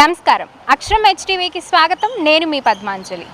నమస్కారం అక్షరం హెచ్టీవీకి స్వాగతం. నేను మీ పద్మాంజలి.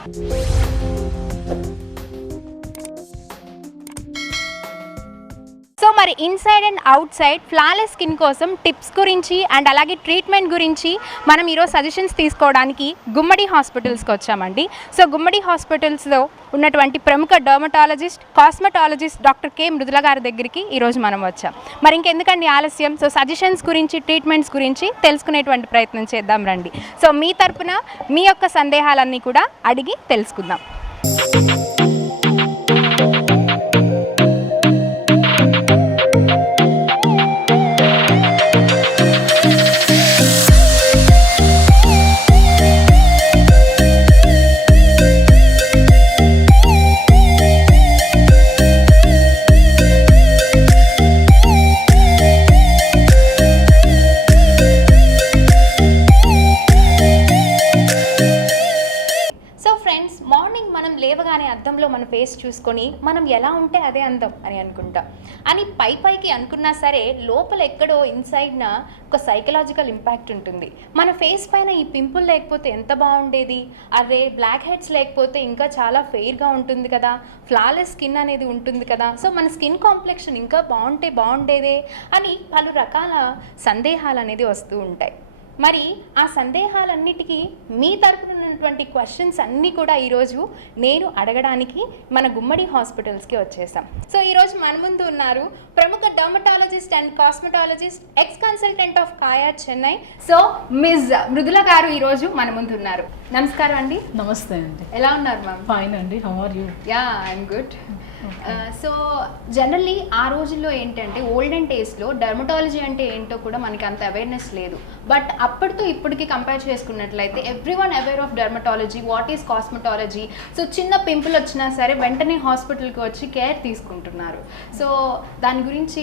సో మరి inside and out side flawless skin కోసం టిప్స్ గురించి అండ్ అలాగే ట్రీట్మెంట్ గురించి మనం ఈరోజు సజెషన్స్ తీసుకోవడానికి గుమ్మడి హాస్పిటల్స్కి వచ్చామండి. సో గుమ్మడి హాస్పిటల్స్లో ఉన్నటువంటి ప్రముఖ dermatologist, cosmetologist doctor K Mridula గారి దగ్గరికి ఈరోజు మనం వచ్చాం. మరి ఇంకెందుకండి ఆలస్యం, సో సజెషన్స్ గురించి, ట్రీట్మెంట్స్ గురించి తెలుసుకునేటువంటి ప్రయత్నం చేద్దాం రండి. సో మీ తరపున మీ యొక్క సందేహాలన్నీ కూడా అడిగి తెలుసుకుందాం. అద్దంలో మన ఫేస్ చూసుకొని మనం ఎలా ఉంటే అదే అందం అని అనుకుంటాం. అని పైకి అనుకున్నా సరే లోపల ఎక్కడో ఇన్సైడ్న ఒక సైకలాజికల్ ఇంపాక్ట్ ఉంటుంది. మన ఫేస్ పైన ఈ పింపుల్ లేకపోతే ఎంత బాగుండేది, అదే బ్లాక్ హెడ్స్ లేకపోతే ఇంకా చాలా ఫెయిర్గా ఉంటుంది కదా, ఫ్లాలెస్ స్కిన్ అనేది ఉంటుంది కదా, సో మన స్కిన్ కాంప్లెక్షన్ ఇంకా బాగుండేదే అని పలు రకాల సందేహాలు అనేది వస్తూ ఉంటాయి. మరి ఆ సందేహాలన్నిటికీ మీ తరపున ఉన్నటువంటి క్వశ్చన్స్ అన్నీ కూడా ఈరోజు నేను అడగడానికి మన గుమ్మడి హాస్పిటల్స్కి వచ్చేసాం. సో ఈరోజు మన ముందు ఉన్నారు ప్రముఖ dermatologist and cosmetologist, ex consultant of Kaya Chennai, so miss Mridula గారు ఈరోజు మన ముందు ఉన్నారు. నమస్కారం అండి. నమస్తే అండి. ఎలా ఉన్నారు మ్యామ్? ఫైన్ అండి. How are you? Yeah, I'm good. So generally ఆ రోజుల్లో ఏంటంటే ఓల్డెన్ డేస్లో డర్మటాలజీ అంటే ఏంటో కూడా మనకి అంత అవేర్నెస్ లేదు. బట్ అప్పటితో ఇప్పటికి కంపేర్ చేసుకున్నట్లయితే everyone aware of dermatology, what is cosmetology. So చిన్న పింపుల్ వచ్చినా సరే వెంటనే హాస్పిటల్కి వచ్చి కేర్ తీసుకుంటున్నారు. సో దాని గురించి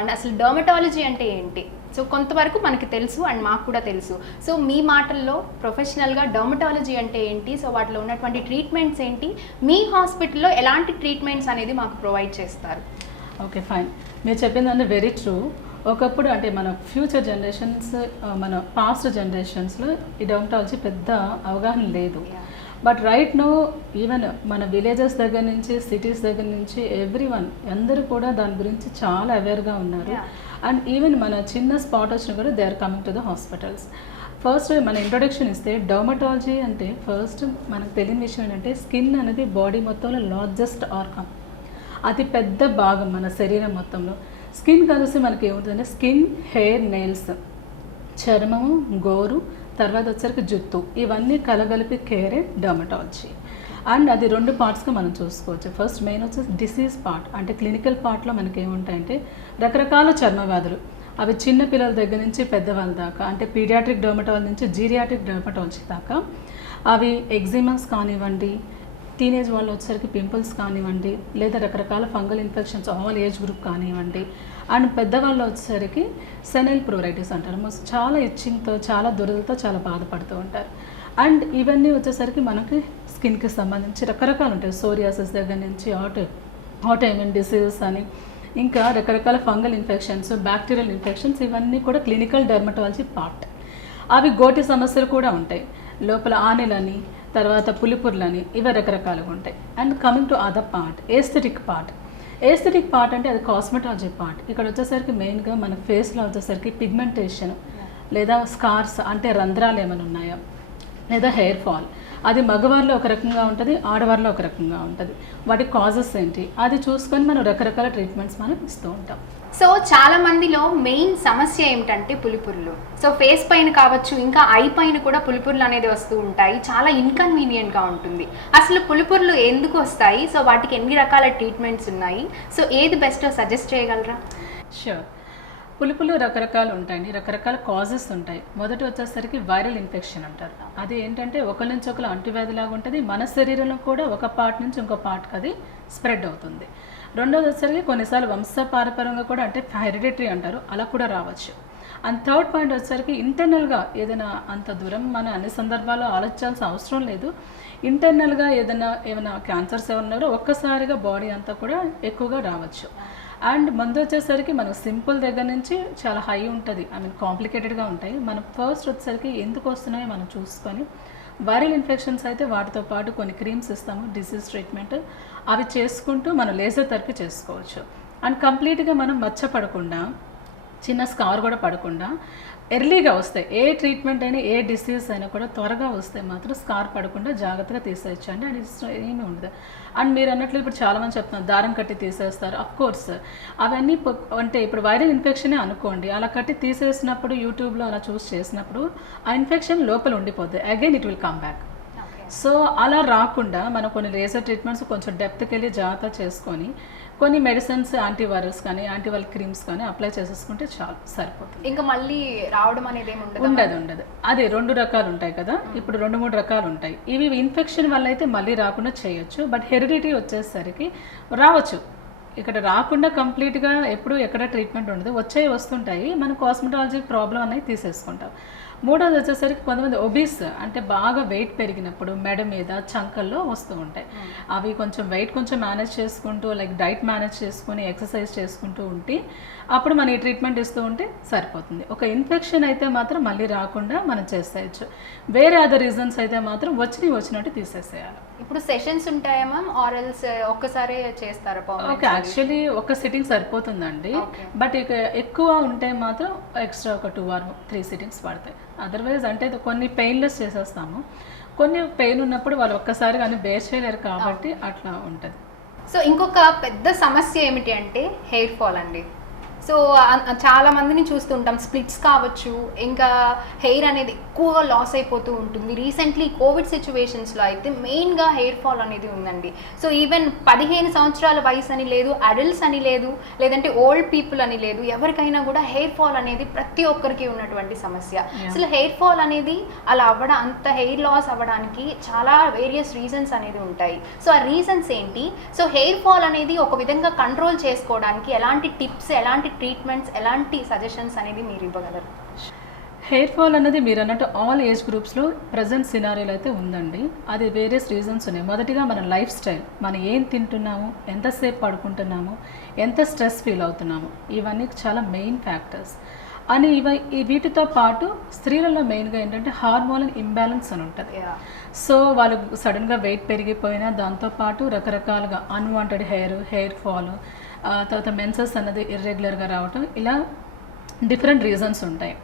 అండ్ అసలు డర్మటాలజీ అంటే ఏంటి, సో కొంతవరకు మనకి తెలుసు అండ్ మాకు కూడా తెలుసు. సో మీ మాటల్లో ప్రొఫెషనల్గా డర్మటాలజీ అంటే ఏంటి, సో వాటిలో ఉన్నటువంటి ట్రీట్మెంట్స్ ఏంటి, మీ హాస్పిటల్లో ఎలాంటి ట్రీట్మెంట్స్ అనేది మాకు ప్రొవైడ్ చేస్తారు? Okay, fine. మీరు చెప్పిందంటే వెరీ ట్రూ. ఒకప్పుడు అంటే మన ఫ్యూచర్ జనరేషన్స్, మన పాస్ట్ జనరేషన్స్లో ఈ డర్మటాలజీ పెద్ద అవగాహన లేదు. బట్ రైట్ నో ఈవెన్ మన విలేజెస్ దగ్గర నుంచి, సిటీస్ దగ్గర నుంచి ఎవ్రీవన్ అందరూ కూడా దాని గురించి చాలా అవేర్గా ఉన్నారు. అండ్ ఈవెన్ మన చిన్న స్పాట్ వచ్చినా కూడా they are coming to the hospitals. First మన ఇంట్రొడక్షన్ ఇస్తే డర్మటాలజీ అంటే ఫస్ట్ మనకు తెలియని విషయం ఏంటంటే స్కిన్ అనేది బాడీ మొత్తంలో లార్జెస్ట్ ఆర్గాన్, అతి పెద్ద భాగం మన శరీరం మొత్తంలో. స్కిన్ కలిసి మనకి ఏముంటుందంటే స్కిన్, హెయిర్, నెయిల్స్, చర్మము, గోరు, తర్వాత వచ్చరికి జుట్టు, ఇవన్నీ కలగలిపి కేరే డర్మటాలజీ. అండ్ అది రెండు పార్ట్స్గా మనం చూసుకోవచ్చు. ఫస్ట్ మెయిన్ వచ్చేసి డిసీజ్ పార్ట్, అంటే క్లినికల్ పార్ట్లో మనకి ఏముంటాయంటే రకరకాల చర్మ వ్యాధులు, అవి చిన్న పిల్లల దగ్గర నుంచి పెద్దవాళ్ళ దాకా, అంటే పీడియాట్రిక్ డర్మటాలజీ నుంచి జీరియాట్రిక్ డర్మటాలజీ దాకా, అవి ఎగ్జిమాస్ కానివ్వండి, టీనేజ్ వాళ్ళు వచ్చేసరికి పింపుల్స్ కానివ్వండి, లేదా రకరకాల fungal infections all age group కానివ్వండి, అండ్ పెద్దవాళ్ళు వచ్చేసరికి సెనైల్ ప్రోరైటిస్ అంటారు, చాలా ఇచ్చింగ్తో, చాలా దురదతో చాలా బాధపడుతూ ఉంటారు. అండ్ ఇవన్నీ వచ్చేసరికి మనకి స్కిన్కి సంబంధించి రకరకాలు ఉంటాయి. సోరియాసిస్ దగ్గర నుంచి ఆటోఇమ్యూన్ డిసీజెస్ అని, ఇంకా రకరకాల ఫంగల్ ఇన్ఫెక్షన్స్, బ్యాక్టీరియల్ ఇన్ఫెక్షన్స్, ఇవన్నీ కూడా క్లినికల్ డర్మటాలజీ పార్ట్. అవి గోటి సమస్యలు కూడా ఉంటాయి, లోపల ఆనెలని, తర్వాత పులిపుర్లని, ఇవి రకరకాలుగా ఉంటాయి. And coming to other part, aesthetic part. Aesthetic part అంటే అది కాస్మెటాలజీ పార్ట్. ఇక్కడ వచ్చేసరికి మెయిన్గా మన ఫేస్లో వచ్చేసరికి పిగ్మెంటేషన్ లేదా స్కార్స్, అంటే రంధ్రాలు ఏమైనా ఉన్నాయా, లేదా హెయిర్ ఫాల్, అది మగవారిలో ఒక రకంగా ఉంటుంది, ఆడవారిలో ఒక రకంగా ఉంటుంది. వాటి కాజెస్ ఏంటి అది చూసుకొని మనం రకరకాల ట్రీట్మెంట్స్ మనం ఇస్తూ ఉంటాం. సో చాలా మందిలో మెయిన్ సమస్య ఏమిటంటే పులిపుర్లు. సో ఫేస్ పైన కావచ్చు, ఇంకా ఐ పైన కూడా పులిపుర్లు అనేది వస్తూ ఉంటాయి. చాలా ఇన్కన్వీనియంట్గా ఉంటుంది. అసలు పులిపుర్లు ఎందుకు వస్తాయి, సో వాటికి ఎన్ని రకాల ట్రీట్మెంట్స్ ఉన్నాయి, సో ఏది బెస్టో సజెస్ట్ చేయగలరా? షూర్. పులుపులు రకరకాలు ఉంటాయండి, రకరకాల కాజెస్ ఉంటాయి. మొదటి వచ్చేసరికి వైరల్ ఇన్ఫెక్షన్ అంటారు. అది ఏంటంటే ఒకరి నుంచి ఒకరు అంటువ్యాధిలాగా ఉంటుంది, మన శరీరంలో కూడా ఒక పార్ట్ నుంచి ఇంకో పార్ట్కి అది స్ప్రెడ్ అవుతుంది. రెండోది వచ్చేసరికి కొన్నిసార్లు వంశపారపరంగా కూడా, అంటే హెరిడిటరీ అంటారు, అలా కూడా రావచ్చు. అండ్ థర్డ్ పాయింట్ వచ్చేసరికి ఇంటర్నల్గా ఏదైనా, అంత దూరం మన అన్ని సందర్భాల్లో ఆలోచించాల్సిన అవసరం లేదు, ఇంటర్నల్గా ఏమైనా క్యాన్సర్స్ ఏమన్నా ఒక్కసారిగా బాడీ అంతా కూడా ఎక్కువగా రావచ్చు. అండ్ మందు వచ్చేసరికి మనకు సింపుల్ దగ్గర నుంచి చాలా హై ఉంటుంది, ఐ మీన్ కాంప్లికేటెడ్గా ఉంటాయి. మనం ఫస్ట్ వచ్చేసరికి ఎందుకు వస్తున్నాయో మనం చూసుకొని, వైరల్ ఇన్ఫెక్షన్స్ అయితే వాటితో పాటు కొన్ని క్రీమ్స్ ఇస్తాము, డిసీజ్ ట్రీట్మెంట్, అవి చేసుకుంటూ మనం లేజర్ థెరపీ చేసుకోవచ్చు. అండ్ కంప్లీట్గా మనం మచ్చపడకుండా, చిన్న స్కార్ కూడా పడకుండా ఎర్లీగా వస్తాయి. ఏ ట్రీట్మెంట్ అయినా ఏ డిసీజ్ అయినా కూడా త్వరగా వస్తే మాత్రం స్కార్ పడకుండా జాగ్రత్తగా తీసేయచ్చు అండి. అది ఏమీ ఉండదు. అండ్ మీరు అన్నట్లు ఇప్పుడు చాలామంది చెప్తున్నారు దారం కట్టి తీసేస్తారు. అఫ్ కోర్స్ అవన్నీ అంటే ఇప్పుడు వైరల్ ఇన్ఫెక్షనే అనుకోండి, అలా కట్టి తీసేసినప్పుడు యూట్యూబ్లో అలా చూస్ చేసినప్పుడు ఆ ఇన్ఫెక్షన్ లోపల ఉండిపోద్ది, again it will come back. So అలా రాకుండా మనం కొన్ని లేజర్ ట్రీట్మెంట్స్ కొంచెం డెప్త్కి వెళ్ళి జాగ్రత్త చేసుకొని కొన్ని మెడిసిన్స్, యాంటీవైరల్స్ కానీ యాంటీవైరల్ క్రీమ్స్ కానీ అప్లై చేసేసుకుంటే చాలు, సరిపోతుంది. ఇంకా మళ్ళీ రావడం అనేది ఉండదు. అదే 2 రకాలు ఉంటాయి కదా, ఇప్పుడు 2-3 రకాలు ఉంటాయి. ఇవి ఇన్ఫెక్షన్ వల్ల అయితే మళ్ళీ రాకుండా చేయొచ్చు, బట్ హెరిడిటీ వచ్చేసరికి రావచ్చు. ఇక్కడ రాకుండా కంప్లీట్గా ఎప్పుడు ఎక్కడ ట్రీట్మెంట్ ఉండదు, వస్తుంటాయి. మనం కాస్మెటాలజీ ప్రాబ్లం అనేది తీసేసుకుంటాం. మూడోది వచ్చేసరికి కొంతమంది ఒబీస్ అంటే బాగా వెయిట్ పెరిగినప్పుడు మెడ మీద చంకల్లో వస్తూ ఉంటాయి. అవి కొంచెం వెయిట్ కొంచెం మేనేజ్ చేసుకుంటూ, లైక్ డైట్ మేనేజ్ చేసుకుని ఎక్సర్సైజ్ చేసుకుంటూ ఉంటే అప్పుడు మనం ఈ ట్రీట్మెంట్ ఇస్తూ ఉంటే సరిపోతుంది. ఒక ఇన్ఫెక్షన్ అయితే మాత్రం మళ్ళీ రాకుండా మనం చేసేయచ్చు. వేరే అదర్ రీజన్స్ అయితే మాత్రం వచ్చినట్టు తీసేసేయాలి. ఇప్పుడు సెషన్స్ ఉంటాయా మ్యామ్, ఆరల్స్ ఒక్కసారి చేస్తారా? ఓకే, యాక్చువల్లీ ఒక సిట్టింగ్ సరిపోతుందండి, బట్ ఇక ఎక్కువ ఉంటే మాత్రం ఎక్స్ట్రా ఒక 2 or 3 సిట్టింగ్స్ పడతాయి. అదర్వైజ్ అంటే కొన్ని పెయిన్లెస్ చేసేస్తాము, కొన్ని పెయిన్ ఉన్నప్పుడు వాళ్ళు ఒక్కసారి కానీ బేర్ చేయలేరు కాబట్టి అట్లా ఉంటుంది. సో ఇంకొక పెద్ద సమస్య ఏమిటి అంటే హెయిర్ ఫాల్ అండి. సో చాలా మందిని చూస్తుంటాం, స్ప్లిట్స్ కావచ్చు, ఇంకా హెయిర్ అనేది ఎక్కువగా లాస్ అయిపోతూ ఉంటుంది. రీసెంట్లీ కోవిడ్ సిచ్యువేషన్స్లో అయితే మెయిన్గా హెయిర్ ఫాల్ అనేది ఉందండి. సో ఈవెన్ 15 సంవత్సరాల వయసు అని లేదు, అడల్ట్స్ అని లేదు, లేదంటే ఓల్డ్ పీపుల్ అని లేదు, ఎవరికైనా కూడా హెయిర్ ఫాల్ అనేది ప్రతి ఒక్కరికి ఉన్నటువంటి సమస్య. అసలు హెయిర్ ఫాల్ అనేది అలా అంత హెయిర్ లాస్ అవ్వడానికి చాలా వేరియస్ రీజన్స్ అనేది ఉంటాయి. సో ఆ రీజన్స్ ఏంటి? సో హెయిర్ ఫాల్ అనేది ఒక విధంగా కంట్రోల్ చేసుకోవడానికి ఎలాంటి టిప్స్, ఎలాంటి ట్రీట్మెంట్స్, ఎలాంటి సజెషన్స్ అనేది మీరు ఇవ్వగలరు? హెయిర్ ఫాల్ అనేది మీరు అన్నట్టు ఆల్ ఏజ్ గ్రూప్స్లో ప్రజెంట్ సినారియోలో అయితే ఉందండి. అది వేరియస్ రీజన్స్ ఉన్నాయి. మొదటిగా మన లైఫ్ స్టైల్, మనం ఏం తింటున్నాము, ఎంతసేపు పడుకుంటున్నాము, ఎంత స్ట్రెస్ ఫీల్ అవుతున్నాము, ఇవన్నీ చాలా మెయిన్ ఫ్యాక్టర్స్. అని వీటితో పాటు స్త్రీలలో మెయిన్గా ఏంటంటే హార్మోనల్ ఇంబ్యాలెన్స్ అని ఉంటుంది. సో వాళ్ళు సడన్గా వెయిట్ పెరిగిపోయినా దాంతోపాటు రకరకాలుగా అన్వాంటెడ్ హెయిర్ ఫాల్, తర్వాత మెన్సెస్ అన్నది ఇర్రెగ్యులర్గా రావటం, ఇలా డిఫరెంట్ రీజన్స్ ఉంటాయి.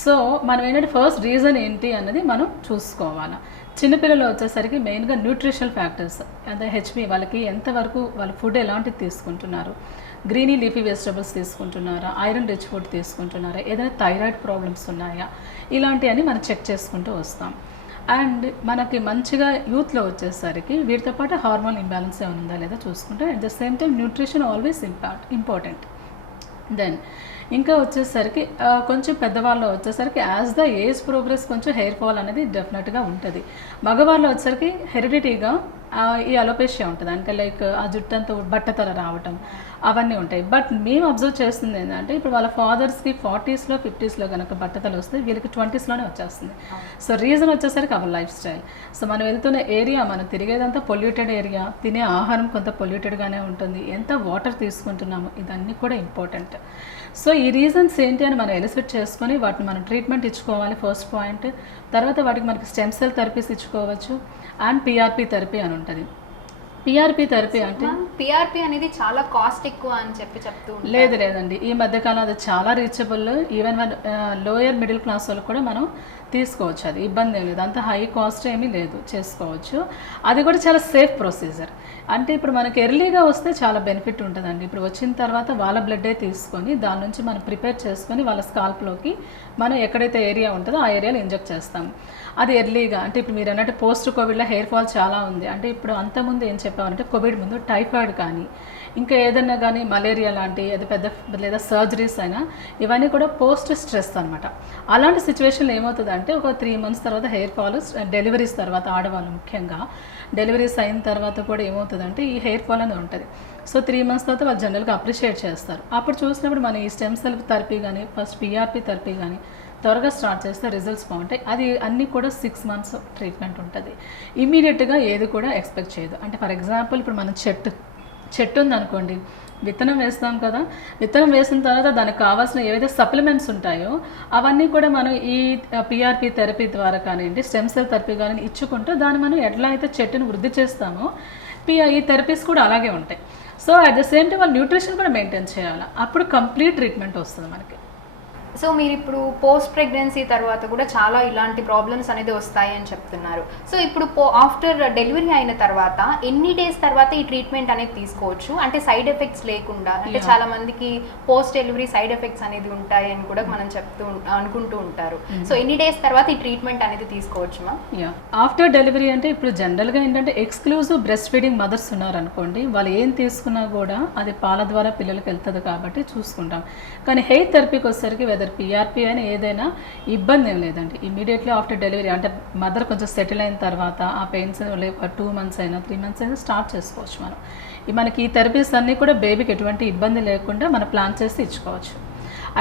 సో మనం ఏంటంటే ఫస్ట్ రీజన్ ఏంటి అన్నది మనం చూసుకోవాలి. చిన్నపిల్లలు వచ్చేసరికి మెయిన్గా న్యూట్రిషనల్ ఫ్యాక్టర్స్, అంటే హెచ్బి వాళ్ళకి ఎంతవరకు వాళ్ళ ఫుడ్ ఎలాంటిది తీసుకుంటున్నారు, గ్రీనీ లీఫీ వెజిటబుల్స్ తీసుకుంటున్నారా, ఐరన్ రిచ్ ఫుడ్ తీసుకుంటున్నారా, ఏదైనా థైరాయిడ్ ప్రాబ్లమ్స్ ఉన్నాయా, ఇలాంటివన్నీ మనం చెక్ చేసుకుంటూ వస్తాం. అండ్ మనకి మంచిగా యూత్లో వచ్చేసరికి వీటితో పాటు హార్మోన్ ఇంబ్యాలెన్స్ ఏమైనా ఉందా లేదా చూసుకుంటే, at the same time nutrition always important. Then ఇంకా వచ్చేసరికి కొంచెం పెద్దవాళ్ళు వచ్చేసరికి యాజ్ ద ఏజ్ ప్రోగ్రెస్ కొంచెం హెయిర్ ఫాల్ అనేది డెఫినెట్గా ఉంటుంది. మగవాళ్ళు వచ్చేసరికి హెరిడిటీగా ఈ అలోపేషియా ఉంటుంది, అంటే లైక్ ఆ జుట్టంతా బట్టతల రావటం అవన్నీ ఉంటాయి. బట్ మేము అబ్జర్వ్ చేస్తుంది ఏంటంటే ఇప్పుడు వాళ్ళ ఫాదర్స్కి 40s, 50s కనుక బట్టతలు వస్తే వీళ్ళకి 20sలోనే వచ్చేస్తుంది. సో రీజన్ వచ్చేసరికి అవర్ లైఫ్ స్టైల్. సో మనం వెళ్తున్న ఏరియా, మనం తిరిగేదంతా పొల్యూటెడ్ ఏరియా, తినే ఆహారం కొంత పొల్యూటెడ్గానే ఉంటుంది, ఎంత వాటర్ తీసుకుంటున్నాము, ఇదన్నీ కూడా ఇంపార్టెంట్. సో ఈ రీజన్స్ ఏంటి అని మనం ఎలిసిట్ చేసుకొని వాటిని మనం ట్రీట్మెంట్ ఇచ్చుకోవాలి, ఫస్ట్ పాయింట్. తర్వాత వాటికి మనకి స్టెమ్ సెల్ థెరపీస్ ఇచ్చుకోవచ్చు, అండ్ పిఆర్పి థెరపీ అని ఉంటుంది. పిఆర్పి థెరపీ అంటే పిఆర్పి అనేది చాలా కాస్ట్ ఎక్కువ అని చెప్తూ లేదండి, ఈ మధ్యకాలం అది చాలా reachable. Even lower middle class వాళ్ళు కూడా మనం తీసుకోవచ్చు, అది ఇబ్బంది ఏం లేదు, అంత హై కాస్ట్ ఏమీ లేదు, చేసుకోవచ్చు. అది కూడా చాలా సేఫ్ ప్రొసీజర్. అంటే ఇప్పుడు మనకి ఎర్లీగా వస్తే చాలా బెనిఫిట్ ఉంటుందండి. ఇప్పుడు వచ్చిన తర్వాత వాళ్ళ బ్లడ్డే తీసుకొని దాని నుంచి మనం ప్రిపేర్ చేసుకొని వాళ్ళ స్కాల్ప్లోకి మనం ఎక్కడైతే ఏరియా ఉంటుందో ఆ ఏరియాలో ఇంజెక్ట్ చేస్తాం. అది ఎర్లీగా, అంటే ఇప్పుడు మీరు అన్నట్టు పోస్ట్ కోవిడ్లో హెయిర్ ఫాల్ చాలా ఉంది. అంటే ఇప్పుడు అంతకుముందు ఏం చెప్పామంటే కోవిడ్ ముందు టైఫాయిడ్ కానీ ఇంకా ఏదన్నా కానీ మలేరియా లాంటి అది లేదా సర్జరీస్ అయినా ఇవన్నీ కూడా పోస్ట్ స్ట్రెస్ అనమాట. అలాంటి సిచ్యువేషన్లో ఏమవుతుందంటే ఒక 3 months తర్వాత హెయిర్ ఫాల్, డెలివరీస్ తర్వాత ఆడవాళ్ళు ముఖ్యంగా డెలివరీస్ అయిన తర్వాత కూడా ఏమవుతుందంటే ఈ హెయిర్ ఫాల్ అనేది ఉంటుంది. సో 3 months తర్వాత వాళ్ళు జనరల్గా అప్రిషియేట్ చేస్తారు. అప్పుడు చూసినప్పుడు మన ఈ స్టెమ్ సెల్ థెరపీ కానీ ఫస్ట్ పిఆర్పి థెరపీ కానీ త్వరగా స్టార్ట్ చేస్తే రిజల్ట్స్ బాగుంటాయి. అది అన్నీ కూడా 6 months ట్రీట్మెంట్ ఉంటుంది. ఇమీడియట్గా ఏది కూడా ఎక్స్పెక్ట్ చేయదు. అంటే ఫర్ ఎగ్జాంపుల్ ఇప్పుడు మన చెట్టు ఉందనుకోండి, విత్తనం వేస్తాం కదా, విత్తనం వేసిన తర్వాత దానికి కావాల్సిన ఏవైతే సప్లిమెంట్స్ ఉంటాయో అవన్నీ కూడా మనం ఈ పిఆర్పి థెరపీ ద్వారా కానివ్వండి, స్టెమ్ సెల్ థెరపీ కానీ ఇచ్చుకుంటూ దాన్ని మనం ఎట్లా అయితే చెట్టును వృద్ధి చేస్తామో ఈ థెరపీస్ కూడా అలాగే ఉంటాయి. So at the same time వాళ్ళు న్యూట్రిషన్ కూడా మెయింటైన్ చేయాలి, అప్పుడు కంప్లీట్ ట్రీట్మెంట్ వస్తుంది మనకి. సో మీరు ఇప్పుడు పోస్ట్ ప్రెగ్నెన్సీ తర్వాత కూడా చాలా ఇలాంటి ప్రాబ్లమ్స్ అనేది వస్తాయి అని చెప్తున్నారు. సో ఇప్పుడు ఆఫ్టర్ డెలివరీ అయిన తర్వాత ఎన్ని డేస్ తర్వాత ఈ ట్రీట్మెంట్ అనేది తీసుకోవచ్చు, అంటే సైడ్ ఎఫెక్ట్స్ లేకుండా? అంటే చాలా మందికి పోస్ట్ డెలివరీ సైడ్ ఎఫెక్ట్స్ అనేది ఉంటాయి అని కూడా మనం అనుకుంటూ ఉంటారు. సో ఎన్ని డేస్ తర్వాత ఈ ట్రీట్మెంట్ అనేది తీసుకోవచ్చు మ్యామ్? ఆఫ్టర్ డెలివరీ అంటే ఇప్పుడు జనరల్గా ఏంటంటే ఎక్స్క్లూజివ్ బ్రెస్ట్ ఫీడింగ్ మదర్స్ ఉన్నారనుకోండి, వాళ్ళు ఏం తీసుకున్నా కూడా అది పాల ద్వారా పిల్లలకి వెళ్తుంది కాబట్టి చూసుకుంటాం. కానీ హెయిర్ థెరపీకి వచ్చేసరికి వెదర్ పిఆర్పి అని ఏదైనా ఇబ్బంది ఏం లేదండి. ఇమీడియట్లీ ఆఫ్టర్ డెలివరీ అంటే మదర్ కొంచెం సెటిల్ అయిన తర్వాత ఆ పెయిన్స్ 2 months అయినా 3 months అయినా స్టార్ట్ చేసుకోవచ్చు మనం. మనకి ఈ థెరపీస్ అన్నీ కూడా బేబీకి ఎటువంటి ఇబ్బంది లేకుండా మనం ప్లాన్ చేసి ఇచ్చుకోవచ్చు.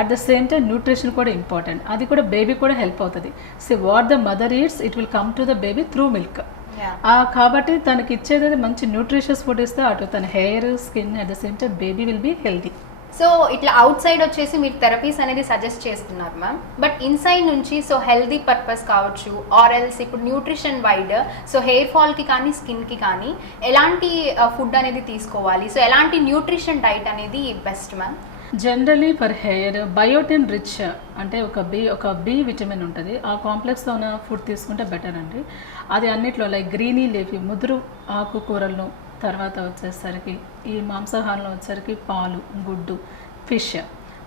At the same time nutrition కూడా ఇంపార్టెంట్, అది కూడా బేబీ కూడా హెల్ప్ అవుతుంది. So what the mother eats it will come to the baby through milk. కాబట్టి తనకి ఇచ్చేది మంచి న్యూట్రిషియస్ ఫుడ్ ఇస్తే అటు తన hair, skin, at the same time baby will be healthy. So ఇట్లా అవుట్ సైడ్ వచ్చేసి మీరు థెరపీస్ అనేది సజెస్ట్ చేస్తున్నారు మ్యామ్, బట్ ఇన్సైడ్ నుంచి సో హెల్దీ పర్పస్ కావచ్చు ఆర్ ఎల్స్ ఇప్పుడు న్యూట్రిషన్ వైడ్, సో హెయిర్ ఫాల్కి కానీ స్కిన్కి కానీ ఎలాంటి ఫుడ్ అనేది తీసుకోవాలి, సో ఎలాంటి న్యూట్రిషన్ డైట్ అనేది best ma'am? Generally for hair biotin rich అంటే ఒక బి విటమిన్ ఉంటుంది, ఆ కాంప్లెక్స్లో ఉన్న ఫుడ్ తీసుకుంటే బెటర్ అండి. అది అన్నిట్లో లైక్ గ్రీనీ లీఫీ ముదురు ఆకుకూరలను, తర్వాత వచ్చేసరికి ఈ మాంసాహారంలో వచ్చేసరికి పాలు, గుడ్డు, ఫిష్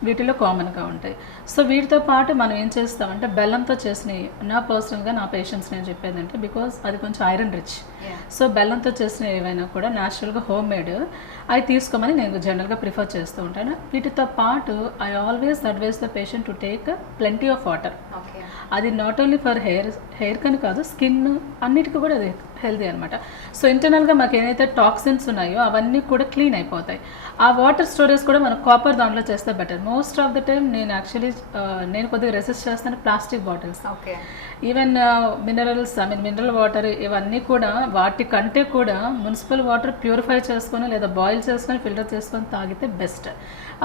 వీటిలో కామన్గా ఉంటాయి. సో వీటితో పాటు మనం ఏం చేస్తామంటే బెల్లంతో చేసినవి, నా పర్సనల్గా నా పేషెంట్స్ నేను చెప్పేది అంటే బికాజ్ అది కొంచెం ఐరన్ రిచ్, సో బెల్లంతో చేసిన ఏవైనా కూడా న్యాచురల్గా హోమ్ మేడ్ అవి తీసుకోమని నేను జనరల్గా ప్రిఫర్ చేస్తూ ఉంటాను. వీటితో పాటు I always advice the patient to take plenty of water. అది నాట్ ఓన్లీ ఫర్ హెయిర్ కని కాదు, స్కిన్ అన్నిటికీ కూడా అది హెల్తీ అనమాట. సో ఇంటర్నల్గా మాకు ఏదైతే టాక్సిన్స్ ఉన్నాయో అవన్నీ కూడా క్లీన్ అయిపోతాయి. ఆ వాటర్ స్టోరేజ్ కూడా మనం కాపర్ దాంట్లో చేస్తే better. Most of the time నేను కొద్దిగా రెసిస్ట్ చేస్తాను plastic bottles. Even mineral water ఇవన్నీ కూడా వాటి కంటే కూడా మున్సిపల్ వాటర్ ప్యూరిఫై చేసుకొని లేదా బాయిల్ చేసుకొని ఫిల్టర్ చేసుకొని తాగితే బెస్ట్.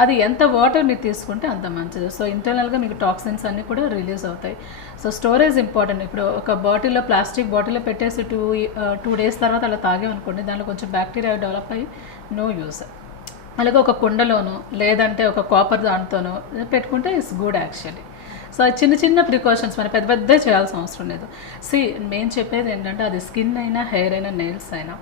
అది ఎంత వాటర్ మీరు తీసుకుంటే అంత మంచిది. సో ఇంటర్నల్గా మీకు టాక్సిన్స్ అన్నీ కూడా రిలీజ్ అవుతాయి. So storage important. ఇప్పుడు ఒక బాటిల్లో ప్లాస్టిక్ బాటిల్లో పెట్టేసి 2 days తర్వాత అలా తాగేమనుకోండి, దాంట్లో కొంచెం బ్యాక్టీరియా డెవలప్ అయ్యి నో యూస్. అలాగే ఒక కుండలోనో లేదంటే ఒక కాపర్ దాంతోనో పెట్టుకుంటే ఇట్స్ గుడ్ యాక్చువల్లీ. సో చిన్న చిన్న ప్రికాషన్స్ మన పెద్ద చేయాల్సిన అవసరం లేదు. మేము చెప్పేది ఏంటంటే అది స్కిన్ అయినా, హెయిర్ అయినా, నెయిల్స్ అయినా,